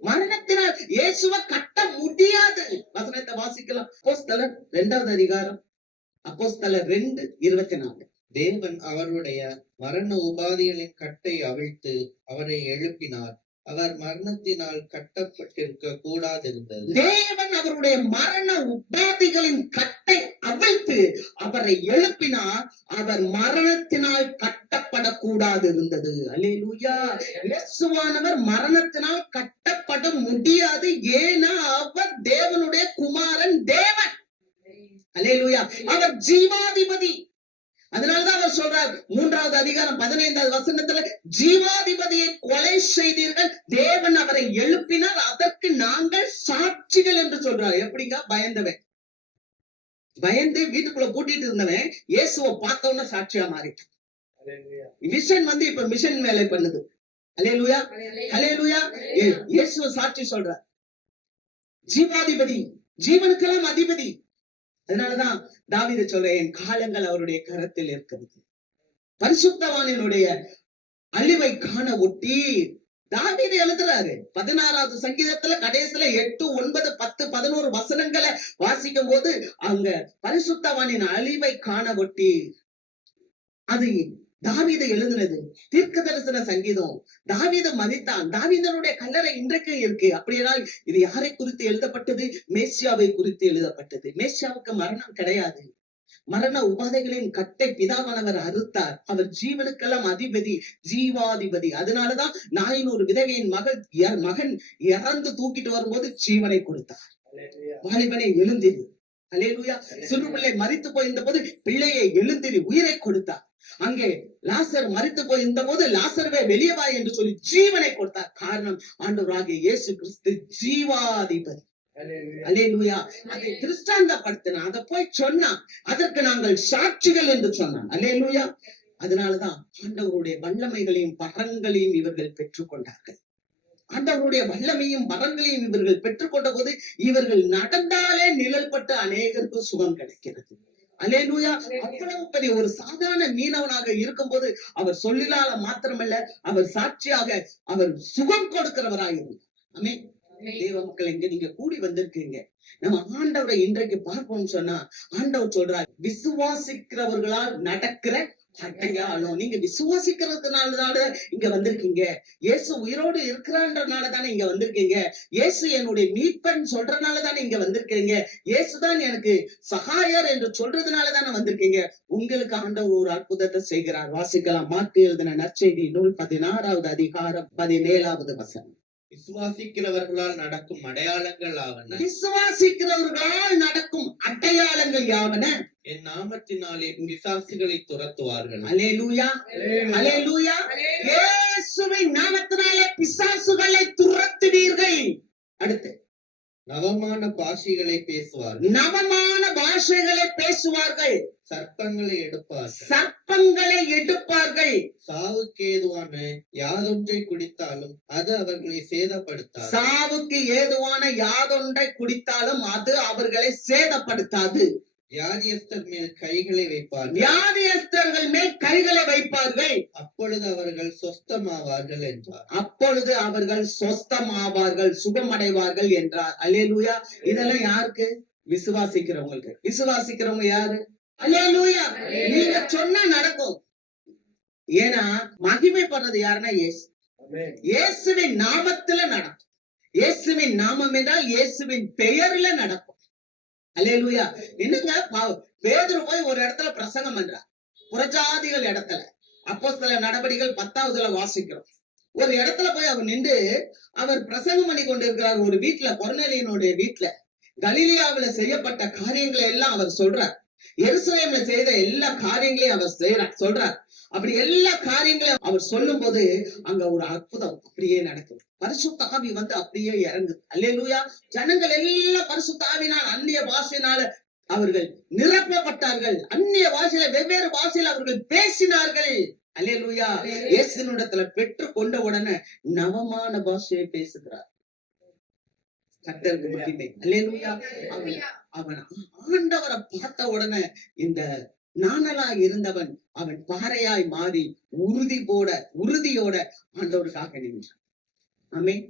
மரணத்தினால் இயேசுவை கட்ட முடியாது. வசனத்தை வாசிக்கலாம். அப்போஸ்தலர் 2வது அதிகாரம், அப்போஸ்தலர் 2:24. தேவன் அவருடைய மரண உபாதிகளின் கட்டை அவிழ்த்து அவரை எழுப்பினார். அவர் மரணத்தினால் கட்டப்பட்டிருக்க கூடாதிருந்தது. தேவன் அவருடைய மரண உபாதிகளின் கட்டை அவிழ்த்து அவரை எழுப்பினார். அவர் மரணத்தினால் கட்டப்படக்கூடாது இருந்தது. அல்லேலூயா. இயேசுவானவர் மரணத்தினால் கட்டப்பட முடியாது. ஏன்னா அவர் தேவனுடைய குமாரன், தேவன். அல்லேலூயா. அவர் ஜீவாதிபதி. அதனாலதான் அவர் சொல்றார் 3வது அதிகாரம் 15வது வசனத்துல, ஜீவாதிபதியை கொலை செய்தீர்கள், தேவன் அவரை எழுப்பினார், அதற்கு நாங்கள் சாட்சிகள் என்று சொல்றார். எப்படிங்க? பயந்து வீட்டுக்குள்ள பூட்டிட்டு இருந்தவன் இயேசுவை பார்த்தவன சாட்சியா மாறிட்டான். மிஷன் வந்து இப்ப மிஷன் வேலை பண்ணுது. அல்லேலூயா, அல்லேலூயா. இயேசுவை சாட்சி சொல்றார். ஜீவாதிபதி, ஜீவனுக்கெல்லாம் அதிபதி. அதனாலதான் தாவீது சொல்ற, என் காலங்கள் அவருடைய கரத்தில் இருக்கிறது. பரிசுத்தவானினுடைய அழிவை காண ஒட்டி தாவீது எழுதுறாரு. 16வது சங்கீதத்துல கடைசியில 8, 9, 10, 11 வசனங்களை வாசிக்கும் போது அங்க பரிசுத்தவானின் அழிவை காண ஒட்டி, அது தாவீது எழுதுனது தீர்க்க தரிசன சங்கீதம். தாவீது மதித்தான். தாவீதனுடைய கல்லறை இன்றைக்கு இருக்கு. அப்படியானால் இது யாரை குறித்து எழுதப்பட்டது? மேசியாவை குறித்து எழுதப்பட்டது. மேசியாவுக்கு மரணம் கிடையாது. மரண உபாதைகளின் கட்டை பிதாவானவர் அறுத்தார். அவர் ஜீவனுக்கெல்லாம் அதிபதி, ஜீவாதிபதி. அதனாலதான் நாயின் ஒரு விதவையின் மகன் இறந்து தூக்கிட்டு வரும்போது ஜீவனை கொடுத்தார். வாலிபனை எழுந்திரு. அல்லேலூயா. சிறு பிள்ளை மரித்து போயிருந்த போது பிள்ளையை எழுந்திரி, உயிரை கொடுத்தார். அங்கே லாசர் மரித்து போயிருந்த போது லாசர்வே வெளியே வா என்று சொல்லி ஜீவனை கொடுத்தார். காரணம், ஆண்டவராகிய இயேசு கிறிஸ்து ஜீவாதிபதி. அல்லேலூயா. அதை திருஷ்டாந்தப்படுத்தினா, அதை போய் சொன்னா, அதற்கு நாங்கள் சாட்சிகள் என்று சொன்னான். அல்லேலூயா. அதனாலதான் ஆண்டவருடைய வல்லமைகளையும் வரங்களையும் இவர்கள் பெற்றுக்கொண்டார்கள். ஆண்டவருடைய வல்லமையும் வரங்களையும் இவர்கள் பெற்றுக்கொண்ட போது இவர்கள் நடந்தாலே நிழல்பட்டு அநேகருக்கு சுகம் கிடைக்கிறது. அல்லேலூயா. அவ்வளவு பெரிய ஒரு சாதாரண மீனவனாக இருக்கும் போது அவர் சொல்லிலால மாத்திரமல்ல, அவர் சாட்சியாக அவர் சுகம் கொடுக்கிறவராக இருந்தார். ஆமென். தேவ மக்கள், இங்க நீங்க கூடி வந்திருக்கீங்க. நம்ம ஆண்டவரை இன்றைக்கு பார்ப்போம் சொன்னா, ஆண்டவர் சொல்றார், விசுவாசிக்கிறவர்களால் நடக்கிற அடையாளம். நீங்க விசுவாசிக்கிறதுனாலதான இங்க வந்திருக்கீங்க. இயேசு உயிரோடு இருக்கிறான்றனால தானே இங்க வந்திருக்கீங்க. இயேசு என்னுடைய மீட்பன் சொல்றதுனால தானே இங்க வந்திருக்கீங்க. இயேசுதான் எனக்கு சகாயர் என்று சொல்றதுனால தானே வந்திருக்கீங்க. உங்களுக்கு ஆண்டவர் ஒரு அற்புதத்தை செய்கிறார். வாசிக்கலாம். மார்க்கு எழுதின நற்செய்தி நூல் 16வது அதிகாரம் 17வது வசனம். விசுவாசிக்கிறவர்களால் நடக்கும் அடையாளங்கள் ஆவன. விசுவாசிக்கிறவர்களால் நடக்கும் அடையாளங்கள் யாவன? என் நாமத்தினாலே பிசாசுகளை துரத்துவார்கள். அல்லேலூயா, அல்லேலூயா. இயேசுவின் நாமத்தினாலே பிசாசுகளை துரத்துவீர்கள். அடுத்து, நவமான பாஷைகளை பேசுவார்கள். நவமான பாஷைகளை பேசுவார்கள். சர்ப்பங்களை எடுப்பார்கள். சர்ப்பங்களை எடுப்பார்கள். சாவுக்கு ஏதுவான யாதொன்றை குடித்தாலும் அது அவர்களை சேதப்படுத்தாது. சாவுக்கு ஏதுவான யாதொன்றை குடித்தாலும் அது அவர்களை சேதப்படுத்தாது. வியாதியஸ்தர் மேல் கைகளை வைப்பார்கள். வியாதியஸ்தர்கள் மேல் கைகளை வைப்பார்கள். அப்பொழுது அவர்கள் சொஸ்தமாவார்கள் என்றார். அப்பொழுது அவர்கள் சொஸ்தமாவார்கள், சுகமடைவார்கள் என்றார். அல்லேலூயா. இதெல்லாம் யாருக்கு? விசுவாசிக்கிறவங்களுக்கு. விசுவாசிக்கிறவங்க யாரு? அல்லேலூயா. நீங்க சொன்னா நடக்கும். ஏன்னா மகிமைப்படுறது யாருன்னா இயேசு. இயேசுவின் நாமத்துல நடக்கும். இயேசுவின் நாமம் என்றால் இயேசுவின் பெயர்ல நடக்கும். அல்லேலூயா. என்னங்க, பேதுரு போய் ஒரு இடத்துல பிரசங்கம் பண்றார், புறஜாதிகள் இடத்துல. அப்போஸ்தலர் நடபடிகள் 10வதுல வாசிக்கிறோம். ஒரு இடத்துல போய் அவர் நின்று அவர் பிரசங்கம் பண்ணி கொண்டிருக்கிறார். ஒரு வீட்டுல, கொர்நேலியனுடைய வீட்டுல கலிலியாவில செய்யப்பட்ட காரியங்களை எல்லாம் அவர் சொல்றார். எருசலேம்ல செய்த எல்லா காரியங்களையும் அவர் சொல்றார். அப்படி எல்லா காரியங்களையும் அவர் சொல்லும் போது அங்க ஒரு அற்புதம் அப்படியே நடக்குது. பரிசுத்த ஆவி வந்து அப்படியே இறங்குது. அல்லேலூயா. ஜனங்கள் எல்லாம் பரிசுத்த ஆவினால் அந்நிய பாஷையினால அவர்கள் நிரப்பப்பட்டார்கள். அந்நிய பாஷையில வெவ்வேறு பாஷையில அவர்கள் பேசினார்கள். அல்லேலூயா. இயேசுவினிடத்துல பெற்று கொண்ட உடனே நவமான பாஷையை பேசுகிறார். கர்த்தருக்கு மகிமை. அல்லேலூயா. அவன் ஆண்டவரை பார்த்த உடனே இந்த நாணலா இருந்தவன் அவன் பாறையாய் மாறி உறுதியோட ஆண்டவருக்காக நின்றான். ஆமென்.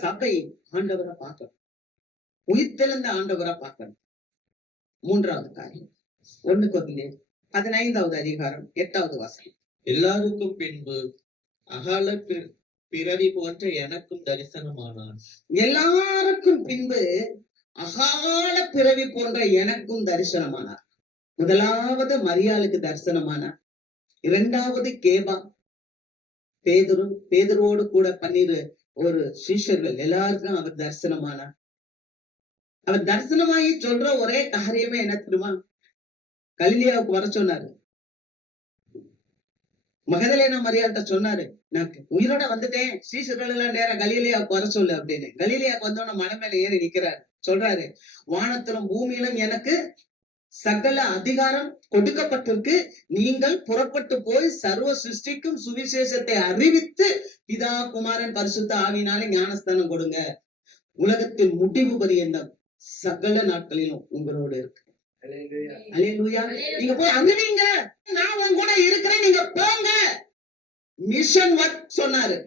சபை ஆண்டவரை பார்க்கணும், உயிர்த்தெழுந்த ஆண்டவரை பார்க்கணும். மூன்றாவது காரியம் 1 கொரிந்தியர் 15வது அதிகாரம் 8வது வசனம். எல்லாருக்கும் பின்பு அகால பிறவி போன்ற எனக்கும் தரிசனமானான். எல்லாருக்கும் பின்பு அகால பிறவி போன்ற எனக்கும் தரிசனமானார். முதலாவது மரியாளுக்கு தரிசனமானார். 2வது கேபா, பேதுருவோடு கூட 12 ஒரு சீஷர்கள் எல்லாருக்கும் அவர் தரிசனமானார். அவர் தரிசனமாகி சொல்ற ஒரே காரியமே என்ன தெரியுமா? கலிலியாவுக்கு வர சொன்னாரு. மகதலேனா மரியாள்கிட்ட சொன்னாரு, நான் உயிரோட வந்துட்டேன், சீஷர்கள் எல்லாம் நேரம் கலிலியாவுக்கு வர சொல்லு அப்படின்னு. கலிலியாவுக்கு வந்தோட மலை மேல ஏறி நிக்கிறாரு. சொல்றாரு, வானத்திலும் பூமியிலும் எனக்கு சகல அதிகாரம் கொடுக்கப்பட்டிருக்கு. நீங்கள் புறப்பட்டு போய் சர்வ சிருஷ்டிக்கும் சுவிசேஷத்தை அறிவித்து பிதா குமாரன் பரிசுத்த ஆவியினாலே ஞானஸ்தானம் கொடுங்க. உலகத்தின் முடிவு பரியந்தம் சகல நாட்களிலும் உங்களோடு இருக்கு. அல்லேலூயா. நீங்க போய் அறிவிங்க, நான் உங்க கூட இருக்கிறேன், நீங்க போங்க. மிஷன் ஒர்க் சொன்னாரு.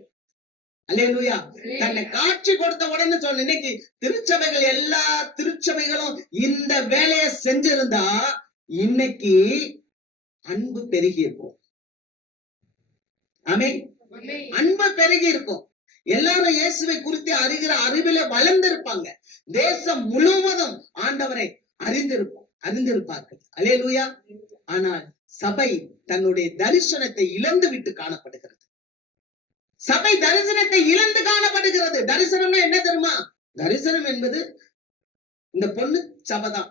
அல்லேலூயா. தன்னை காட்சி கொடுத்த உடனே சொன்ன. இன்னைக்கு திருச்சபைகள் எல்லா திருச்சபைகளும் இந்த வேலையை செஞ்சிருந்தா இன்னைக்கு அன்பு பெருகி இருக்கும். ஆமென். அன்பு பெருகி இருக்கும். எல்லாரும் இயேசுவை குறித்து அறிகிற அறிவில வளர்ந்திருப்பாங்க. தேசம் முழுவதும் ஆண்டவரை அறிந்திருப்பார்கள். அல்லேலூயா. ஆனால் சபை தன்னுடைய தரிசனத்தை இழந்து விட்டு காணப்படுகிறது. சபை தரிசனத்தை இழந்து காணப்படுகிறது. தரிசனம்னா என்ன தெரியுமா? தரிசனம் என்பது இந்த பொண்ணு சபைதான்,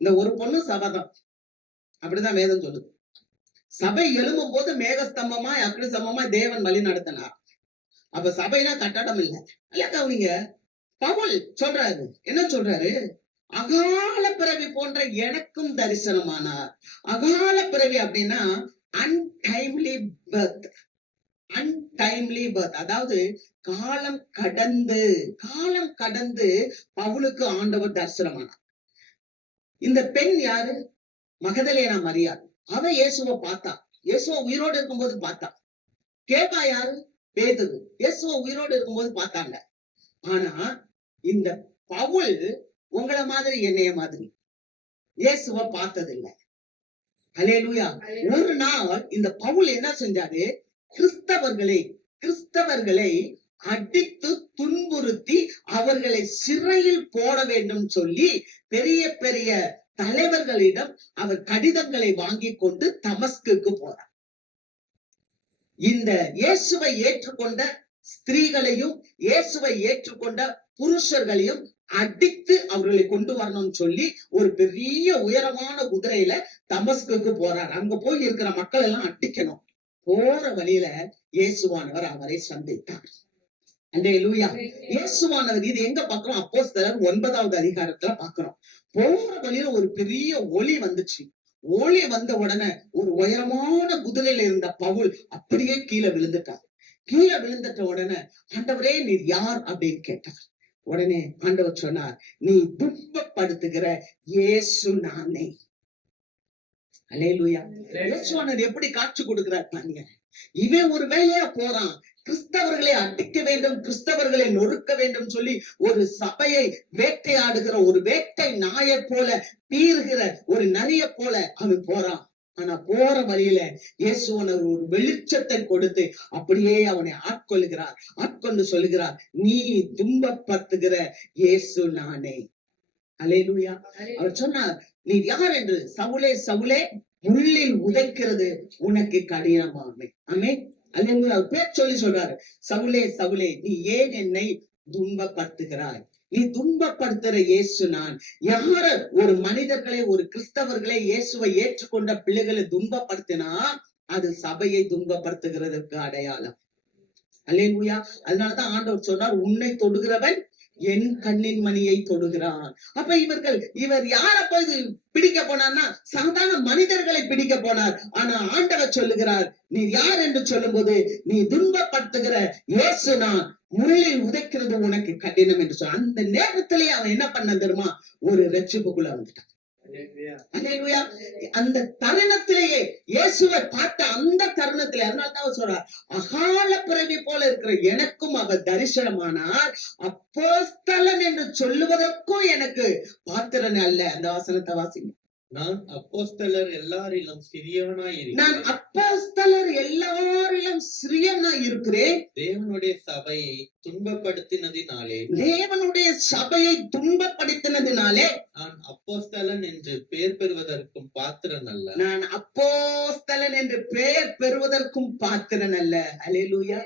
இந்த ஒரு பொண்ணு சபைதான். அப்படிதான் வேதம் சொல்லுது. சபை எழும்பும் போது மேகஸ்தம்பமாய் அக்னி ஸ்தம்பமாய் தேவன் வழி நடத்தினார். அப்ப சபைனா கட்டடம் இல்லை. அல்ல கவனிங்க, பவுல் சொல்றாரு, என்ன சொல்றாரு? அகால பிறவி போன்ற எனக்கும் தரிசனமானார். அகால பிறவி அப்படின்னா அன்டைம்லி பர்த். அன்டைம்லி பர்த், அதாவது காலம் கடந்து பவுலுக்கு ஆண்டவர் தரிசனமானார். இந்த பெண் யாரு? மகதலேனா மரியாள். அவ இயேசுவை பார்த்தா, இயேசுவ உயிரோடு இருக்கும்போது பார்த்தா. கேபா யாரு? பேதுரு. இயேசுவ உயிரோடு இருக்கும்போது பார்த்தாங்க. ஆனா இந்த பவுல் உங்களை மாதிரி என்னைய மாதிரி இயேசுவ பார்த்ததில்லை. அல்லேலூயா. ஒரு நாள் இந்த பவுல் என்ன செஞ்சாரு? கிறிஸ்தவர்களை அடித்து துன்புறுத்தி அவர்களை சிறையில் போட வேண்டும் சொல்லி பெரிய பெரிய தலைவர்களிடம் அவர் கடிதங்களை வாங்கி கொண்டு தமஸ்குக்கு போறார். இந்த இயேசுவை ஏற்றுக்கொண்ட ஸ்திரீகளையும் இயேசுவை ஏற்றுக்கொண்ட புருஷர்களையும் அடித்து அவர்களை கொண்டு வரணும்னு சொல்லி ஒரு பெரிய உயரமான குதிரையில தமஸ்குக்கு போறார். அங்க போய் இருக்கிற மக்கள் எல்லாம் அடிக்கணும். போற வழியில இயேசுவானவர் அவரை சந்தித்தார். அல்லேலூயா. இயேசுவானவர், இது எங்க பாக்குறோம்? அப்போஸ்தலர் 9வது அதிகாரத்துல பாக்குறோம். போற வழியில ஒரு பெரிய ஒளி வந்துச்சு. ஒளி வந்த உடனே ஒரு உயரமான குதிரையில இருந்த பவுல் அப்படியே கீழே விழுந்துட்டார். கீழே விழுந்துட்ட உடனே, ஆண்டவரே நீர் யார் அப்படின்னு கேட்டார். உடனே ஆண்டவர் சொன்னார், நீ துன்பப்படுத்துகிற இயேசு நானே. அல்லேலூயா. இயேசுவானவர் எப்படி காட்சி கொடுக்கிறார் பாருங்க. இவன் ஒரு வேலையா போறான், கிறிஸ்தவர்களை அடிக்க வேண்டும், கிறிஸ்தவர்களை நொறுக்க வேண்டும் சொல்லி ஒரு சபையை வேட்டையாடுகிற ஒரு வேட்டை நாயை போல, பீறுகிற ஒரு நரிய போல அவன் போறான். ஆனா போற வழியில இயேசுவானவர் ஒரு வெளிச்சத்தை கொடுத்து அப்படியே அவனை ஆட்கொண்டு சொல்லுகிறார், நீ துன்பப்படுத்துகிற இயேசு நானே. அல்லேலூயா. அவர் சொன்னார், நீ யார் என்று? சவுலே சவுலே, முள்ளில் உதைக்கிறது உனக்கு கடினமாமே. ஆமே. அல்லேலூயா. அவர் பேர் சொல்லி சொல்றாரு, சவுலே சவுலே, நீ ஏன் என்னை துன்பப்படுத்துகிறாய்? நீ துன்பப்படுத்துற இயேசு நான். யார ஒரு மனிதர்களை, ஒரு கிறிஸ்தவர்களை, இயேசுவை ஏற்றுக்கொண்ட பிள்ளைகளை துன்பப்படுத்தினா அது சபையை துன்பப்படுத்துகிறதற்கு அடையாளம். அல்லேலூயா. அதனாலதான் ஆண்டவர் சொன்னார், உன்னை தொடுகிறவன் என் கண்ணின் மணியை தொடுகிறான். அப்ப இவர் யார போய் பிடிக்க போனார்னா சாதாரண மனிதர்களை பிடிக்க போனார். ஆனா ஆண்டவர் சொல்லுகிறார், நீ யார் என்று சொல்லும் போது, நீ துன்பப்படுத்துகிற இயேசு நான், முள்ளில் உதைக்கிறது உனக்கு கடினம் என்று சொல்ல. அந்த நேரத்திலேயே அவன் என்ன பண்ண தெரியுமா, ஒரு ரட்சிப்புக்குள்ள வந்துட்டான். அல்லேலூயா. அந்த தருணத்திலேயே இயேசுவை பார்த்த அந்த தருணத்திலே, அதனால்தான் அவர் சொல்றார், அகால பிறவி போல இருக்கிற எனக்கும் அவர் தரிசனமானார், அப்போஸ்தலன் என்று சொல்லுவதற்கும் எனக்கு பாத்திரன் அல்ல. அந்த வசனத்தை வாசிங்க. நான் அப்போஸ்தலர் எல்லாரிலும் சிறியவனாய் நான் இருக்கிறேன். அப்போஸ்தலர் எல்லாரிலும் சிறியவனாய் இருக்கிறேன். தேவனுடைய சபையை துன்பப்படுத்தினதினாலே தேவனுடைய சபையை துன்பப்படுத்தினதினாலே நான் அப்போஸ்தலன் என்று பெயர் பெறுவதற்கும் பாத்திரன் அல்ல. நான் அப்போஸ்தலன் என்று பெயர் பெறுவதற்கும் பாத்திரன் அல்ல. அல்லேலூயா.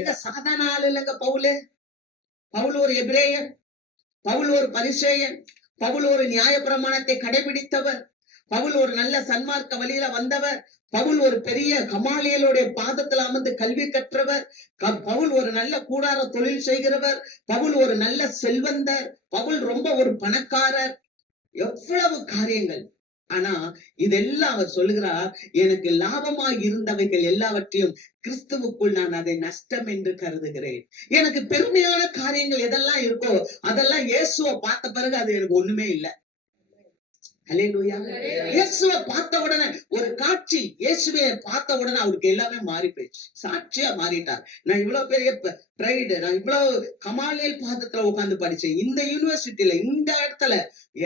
இங்க சாதாரண ஆள் இல்லைங்க பவுல். பவுல் ஒரு எபிரேயர், பவுல் ஒரு பரிசேயன், பவுல் ஒரு நியாயப்பிரமாணத்தை கடைபிடித்தவர், பவுல் ஒரு நல்ல சன்மார்க்க வழியில வந்தவர், பவுல் ஒரு பெரிய கமாலியலுடைய பாதத்தில் அமர்ந்து கல்வி கற்றவர், பவுல் ஒரு நல்ல கூடார தொழில் செய்கிறவர், பவுல் ஒரு நல்ல செல்வந்தர், பவுல் ரொம்ப ஒரு பணக்காரர், எவ்வளவு காரியங்கள். ஆனா இதெல்லாம் அவர் சொல்லுகிறார், எனக்கு லாபமாய் இருந்தவைகள் எல்லாவற்றையும் கிறிஸ்துவுக்குள் நான் அதை நஷ்டம் என்று கருதுகிறேன். எனக்கு பெருமையான காரியங்கள் எதெல்லாம் இருக்கோ அதெல்லாம் இயேசுவை பார்த்த பிறகு அது எனக்கு ஒண்ணுமே இல்லை. அல்லேலூயா. இயேசுவை பார்த்த உடனே ஒரு காட்சி, இயேசுவை பார்த்த உடனே அவருக்கு எல்லாமே மாறி போயிடுச்சு. சாட்சியா மாறிட்டார். நான் இவ்வளவு பெரிய பிரைடு, நான் இவ்வளவு கமாலியல் பாதத்துல உட்கார்ந்து படிச்சேன், இந்த யூனிவர்சிட்டியில இந்த இடத்துல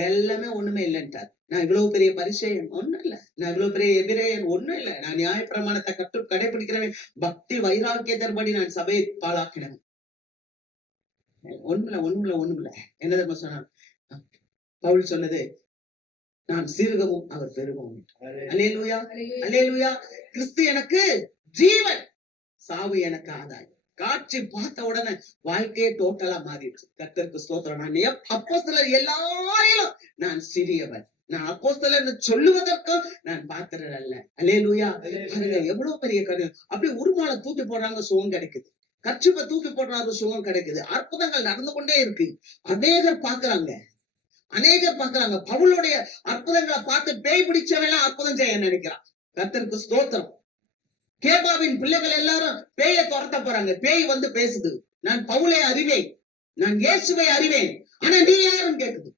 எல்லாமே ஒண்ணுமே இல்லைன்ட்டார். நான் இவ்வளவு பெரிய பரிசேயன் ஒண்ணும் இல்ல, நான் இவ்வளவு பெரிய எபிரேயன் ஒண்ணும் இல்ல, நான் நியாயப்பிரமாணத்தை கடைபிடிக்கிறவன், பக்தி வைராக்கியத்தின்படி நான் சபையை பாழாக்கினேன், ஒண்ணுமில்ல. என்ன தெரியுமா சொன்னான் பவுல் சொன்னது, நான் சீர்கவும் அவர் பெருகவும். அல்லேலூயா. அல்லேலூயா. கிறிஸ்து எனக்கு ஜீவன், சாவு எனக்கு ஆதாயம். காட்சி பார்த்த உடனே வாழ்க்கையே டோட்டலா மாறிடுச்சு. கர்த்தருக்கு ஸ்தோத்திரம். நான் அப்போஸ்தலர் எல்லாரிலும் நான் சிறியவன், நான் அப்போஸ்தலர் சொல்லுவதற்கும் நான் பாத்திரர் அல்ல. அல்லேலூயா. பாருங்க எவ்வளவு பெரிய காரியம். அப்படியே உருமாலை தூக்கி போடுறாங்க, சுகம் கிடைக்குது. கர்ச்சிப்பை தூக்கி போடுறாரு, சுகம் கிடைக்குது. அற்புதங்கள் நடந்து கொண்டே இருக்கு. அநேகர் பாக்குறாங்க. பவுலுடைய அற்புதங்களை பார்த்து பேய் பிடிச்சவெல்லாம் அற்புதம் செய்ய நினைக்கிறான். கர்த்தருக்கு ஸ்தோத்திரம். கேபாவின் பிள்ளைகள் எல்லாரும் பேயை துரத்த போறாங்க. பேய் வந்து பேசுது, நான் பவுலை அறிவேன், நான் இயேசுவை அறிவேன், ஆனா நீ யாருன்னு கேக்குது.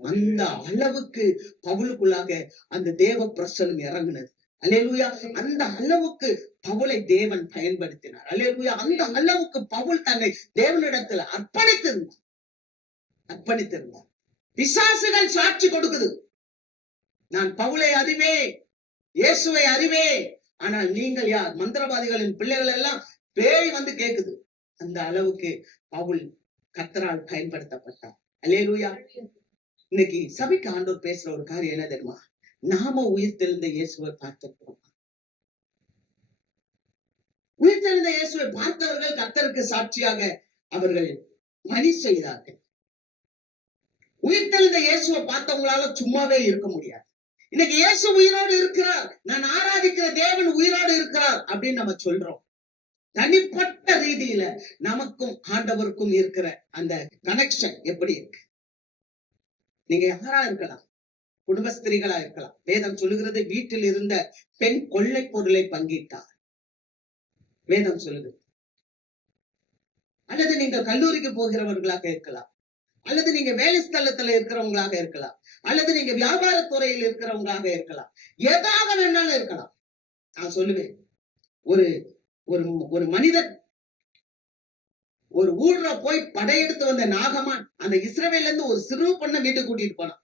அந்த அளவுக்கு பவுலுக்குள்ளாக அந்த தேவ பிரசனம் இறங்குனது. அல்லேலூயா. அந்த அளவுக்கு பவுலை தேவன் பயன்படுத்தினார். அல்லேலூயா. அந்த அளவுக்கு பவுல் தன்னை தேவனிடத்துல அர்ப்பணித்திருந்தார். பிசாசுகள் சாட்சி கொடுக்குது, நான் பவுலை அறிவேன், இயேசுவை அறிவேன், ஆனால் நீங்கள் யார்? மந்திரவாதிகளின் பிள்ளைகள் எல்லாம் பேய் வந்து கேக்குது. அந்த அளவுக்கு பவுல் கர்த்தரால் பயன்படுத்தப்பட்டார். அல்லேலூயா. இன்னைக்கு சபைக்கு ஆண்டவர் பேசுற ஒரு காரியம் என்ன தெரியுமா? நாம உயிர்த்தெழுந்த இயேசுவை பார்த்திருக்கிறோம். உயிர்த்தெழுந்த இயேசுவை பார்த்தவர்கள் கர்த்தருக்கு சாட்சியாக அவர்கள் பணி செய்தார்கள். உயிர்த்தெழுந்த இயேசுவை பார்த்தவங்களால சும்மாவே இருக்க முடியாது. இன்னைக்கு இயேசு உயிரோடு இருக்கிறார், நான் ஆராதிக்கிற தேவன் உயிரோடு இருக்கிறார் அப்படின்னு நம்ம சொல்றோம். தனிப்பட்ட ரீதியில நமக்கும் ஆண்டவருக்கும் இருக்கிற அந்த கனெக்ஷன் எப்படி இருக்கு? நீங்க யாரா இருக்கலாம், குடும்பஸ்திரிகளா இருக்கலாம். வேதம் சொல்லுகிறது, வீட்டில் இருந்த பெண் கொள்ளை பொருளை பங்கிட்டார், வேதம் சொல்லுது. அல்லது நீங்கள் கல்லூரிக்கு போகிறவர்களாக இருக்கலாம், அல்லது நீங்க வேலை ஸ்தலத்துல இருக்கிறவங்களாக இருக்கலாம், அல்லது நீங்க வியாபாரத்துறையில் இருக்கிறவங்களாக இருக்கலாம், எதாக வேணாலும் இருக்கலாம். நான் சொல்லுவேன், ஒரு ஒரு மனிதன் ஒரு ஊர்ல போய் படையெடுத்து வந்த நாகமான் அந்த இஸ்ரவேல்ல இருந்து ஒரு சிறு பொண்ணை வீட்டுக்கு கூட்டிட்டு போனான்.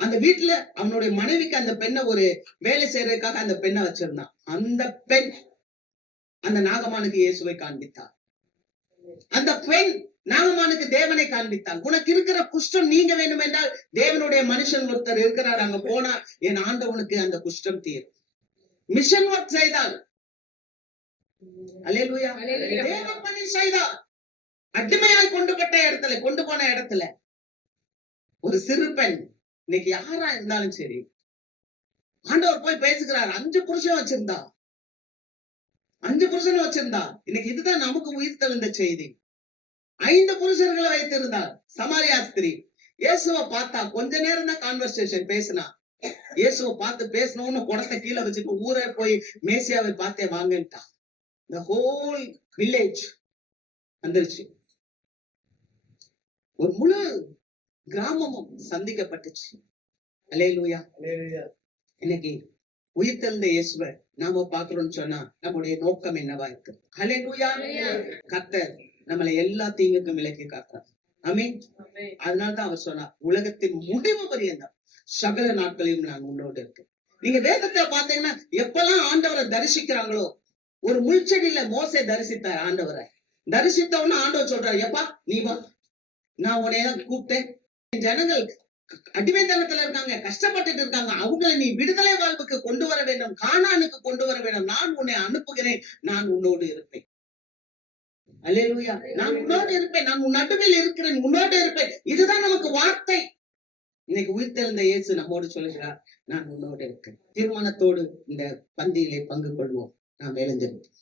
அந்த வீட்டுல அவனுடைய மனைவிக்கு அந்த பெண்ணை ஒரு வேலை செய்யறதுக்காக அந்த பெண்ணை வச்சிருந்தான். அந்த பெண் அந்த நாகமானுக்கு இயேசுவை காண்பித்தார். அந்த பெண் நாகமானுக்கு தேவனை காண்பித்தார். உனக்கு இருக்கிற குஷ்டம் நீங்க வேண்டும் என்றால் தேவனுடைய மனுஷன் ஒருத்தர் இருக்கிறார், அங்க போனா என் ஆண்டவனுக்கு அந்த குஷ்டம் தீரும். மிஷன் ஒர்க் செய்தால், அல்லேலூயா, தேவ பணி செய்தால் அடிமையாய் கொண்டு போன இடத்துல ஒரு சிறு பெண், இன்னைக்கு யாரா இருந்தாலும் சரி, ஆண்டவர் போய் பேசுகிறார். 5 புருஷன் வச்சிருந்தா, 5 புருஷன் வச்சிருந்தா. இன்னைக்கு இதுதான் நமக்கு உயிர் தெழுந்த செய்தி. 5 புருஷர்களை வைத்திருந்தார். சமாரியா ஸ்திரீ இயேசுவை பார்த்தா, கொஞ்ச நேரம் தான் கான்வர்சேஷன் பேசினா. இயேசுவை பார்த்து பேசணும்னு குடத்தை கீழே வச்சுட்டு ஊரே போய் மேசியாவை பார்த்தே வாங்கன்ட்டா. The whole village வந்துருச்சு. ஒரு முழு கிராமமும் சந்திக்கப்பட்டுச்சு. அல்லேலூயா. இன்னைக்கு உயிர்த்தெழுந்த இயேசுவை நாம பாக்குறோம்னு சொன்னா நம்முடைய நோக்கம் என்னவா இருக்கு? அல்லேலூயா. கர்த்தர் நம்மளை எல்லா தீங்குக்கும் விலக்கி காக்கிறார். ஆமென். அதனாலதான் அவர் சொன்னார், உலகத்தின் முடிவு பரியந்தம் சகல நாட்களையும் நான் உன்னோடு இருக்கேன். நீங்க வேதத்தை பாத்தீங்கன்னா எப்பெல்லாம் ஆண்டவரை தரிசிக்கிறாங்களோ, ஒரு முள்செடியில மோசே தரிசித்தார். ஆண்டவரை தரிசித்தவொன்னு ஆண்டவர் சொல்றாரு, எப்பா நீ வா, நான் உன்னையதான் கூப்பிட்டேன். ஜனங்கள் அடிமைத்தனத்துல இருக்காங்க, கஷ்டப்பட்டுட்டு இருக்காங்க, அவங்களை நீ விடுதலை வாழ்வுக்கு கொண்டு வர வேண்டும், கானானுக்கு கொண்டு வர வேண்டும். நான் உன்னை அனுப்புகிறேன், நான் உன்னோடு இருப்பேன். அல்லேலூயா. நான் உன்னோடு இருப்பேன், நான் உன் நடுவில் இருக்கிறேன், உன்னோடு இருப்பேன். இதுதான் நமக்கு வார்த்தை. இன்னைக்கு உயிர்த்தெழுந்த இயேசு நம்மோடு சொல்லுகிறார், நான் உன்னோடு இருக்கேன். தீர்மானத்தோடு இந்த பந்தியிலே பங்கு கொள்வோம். நாம் எழுந்திருப்போம்.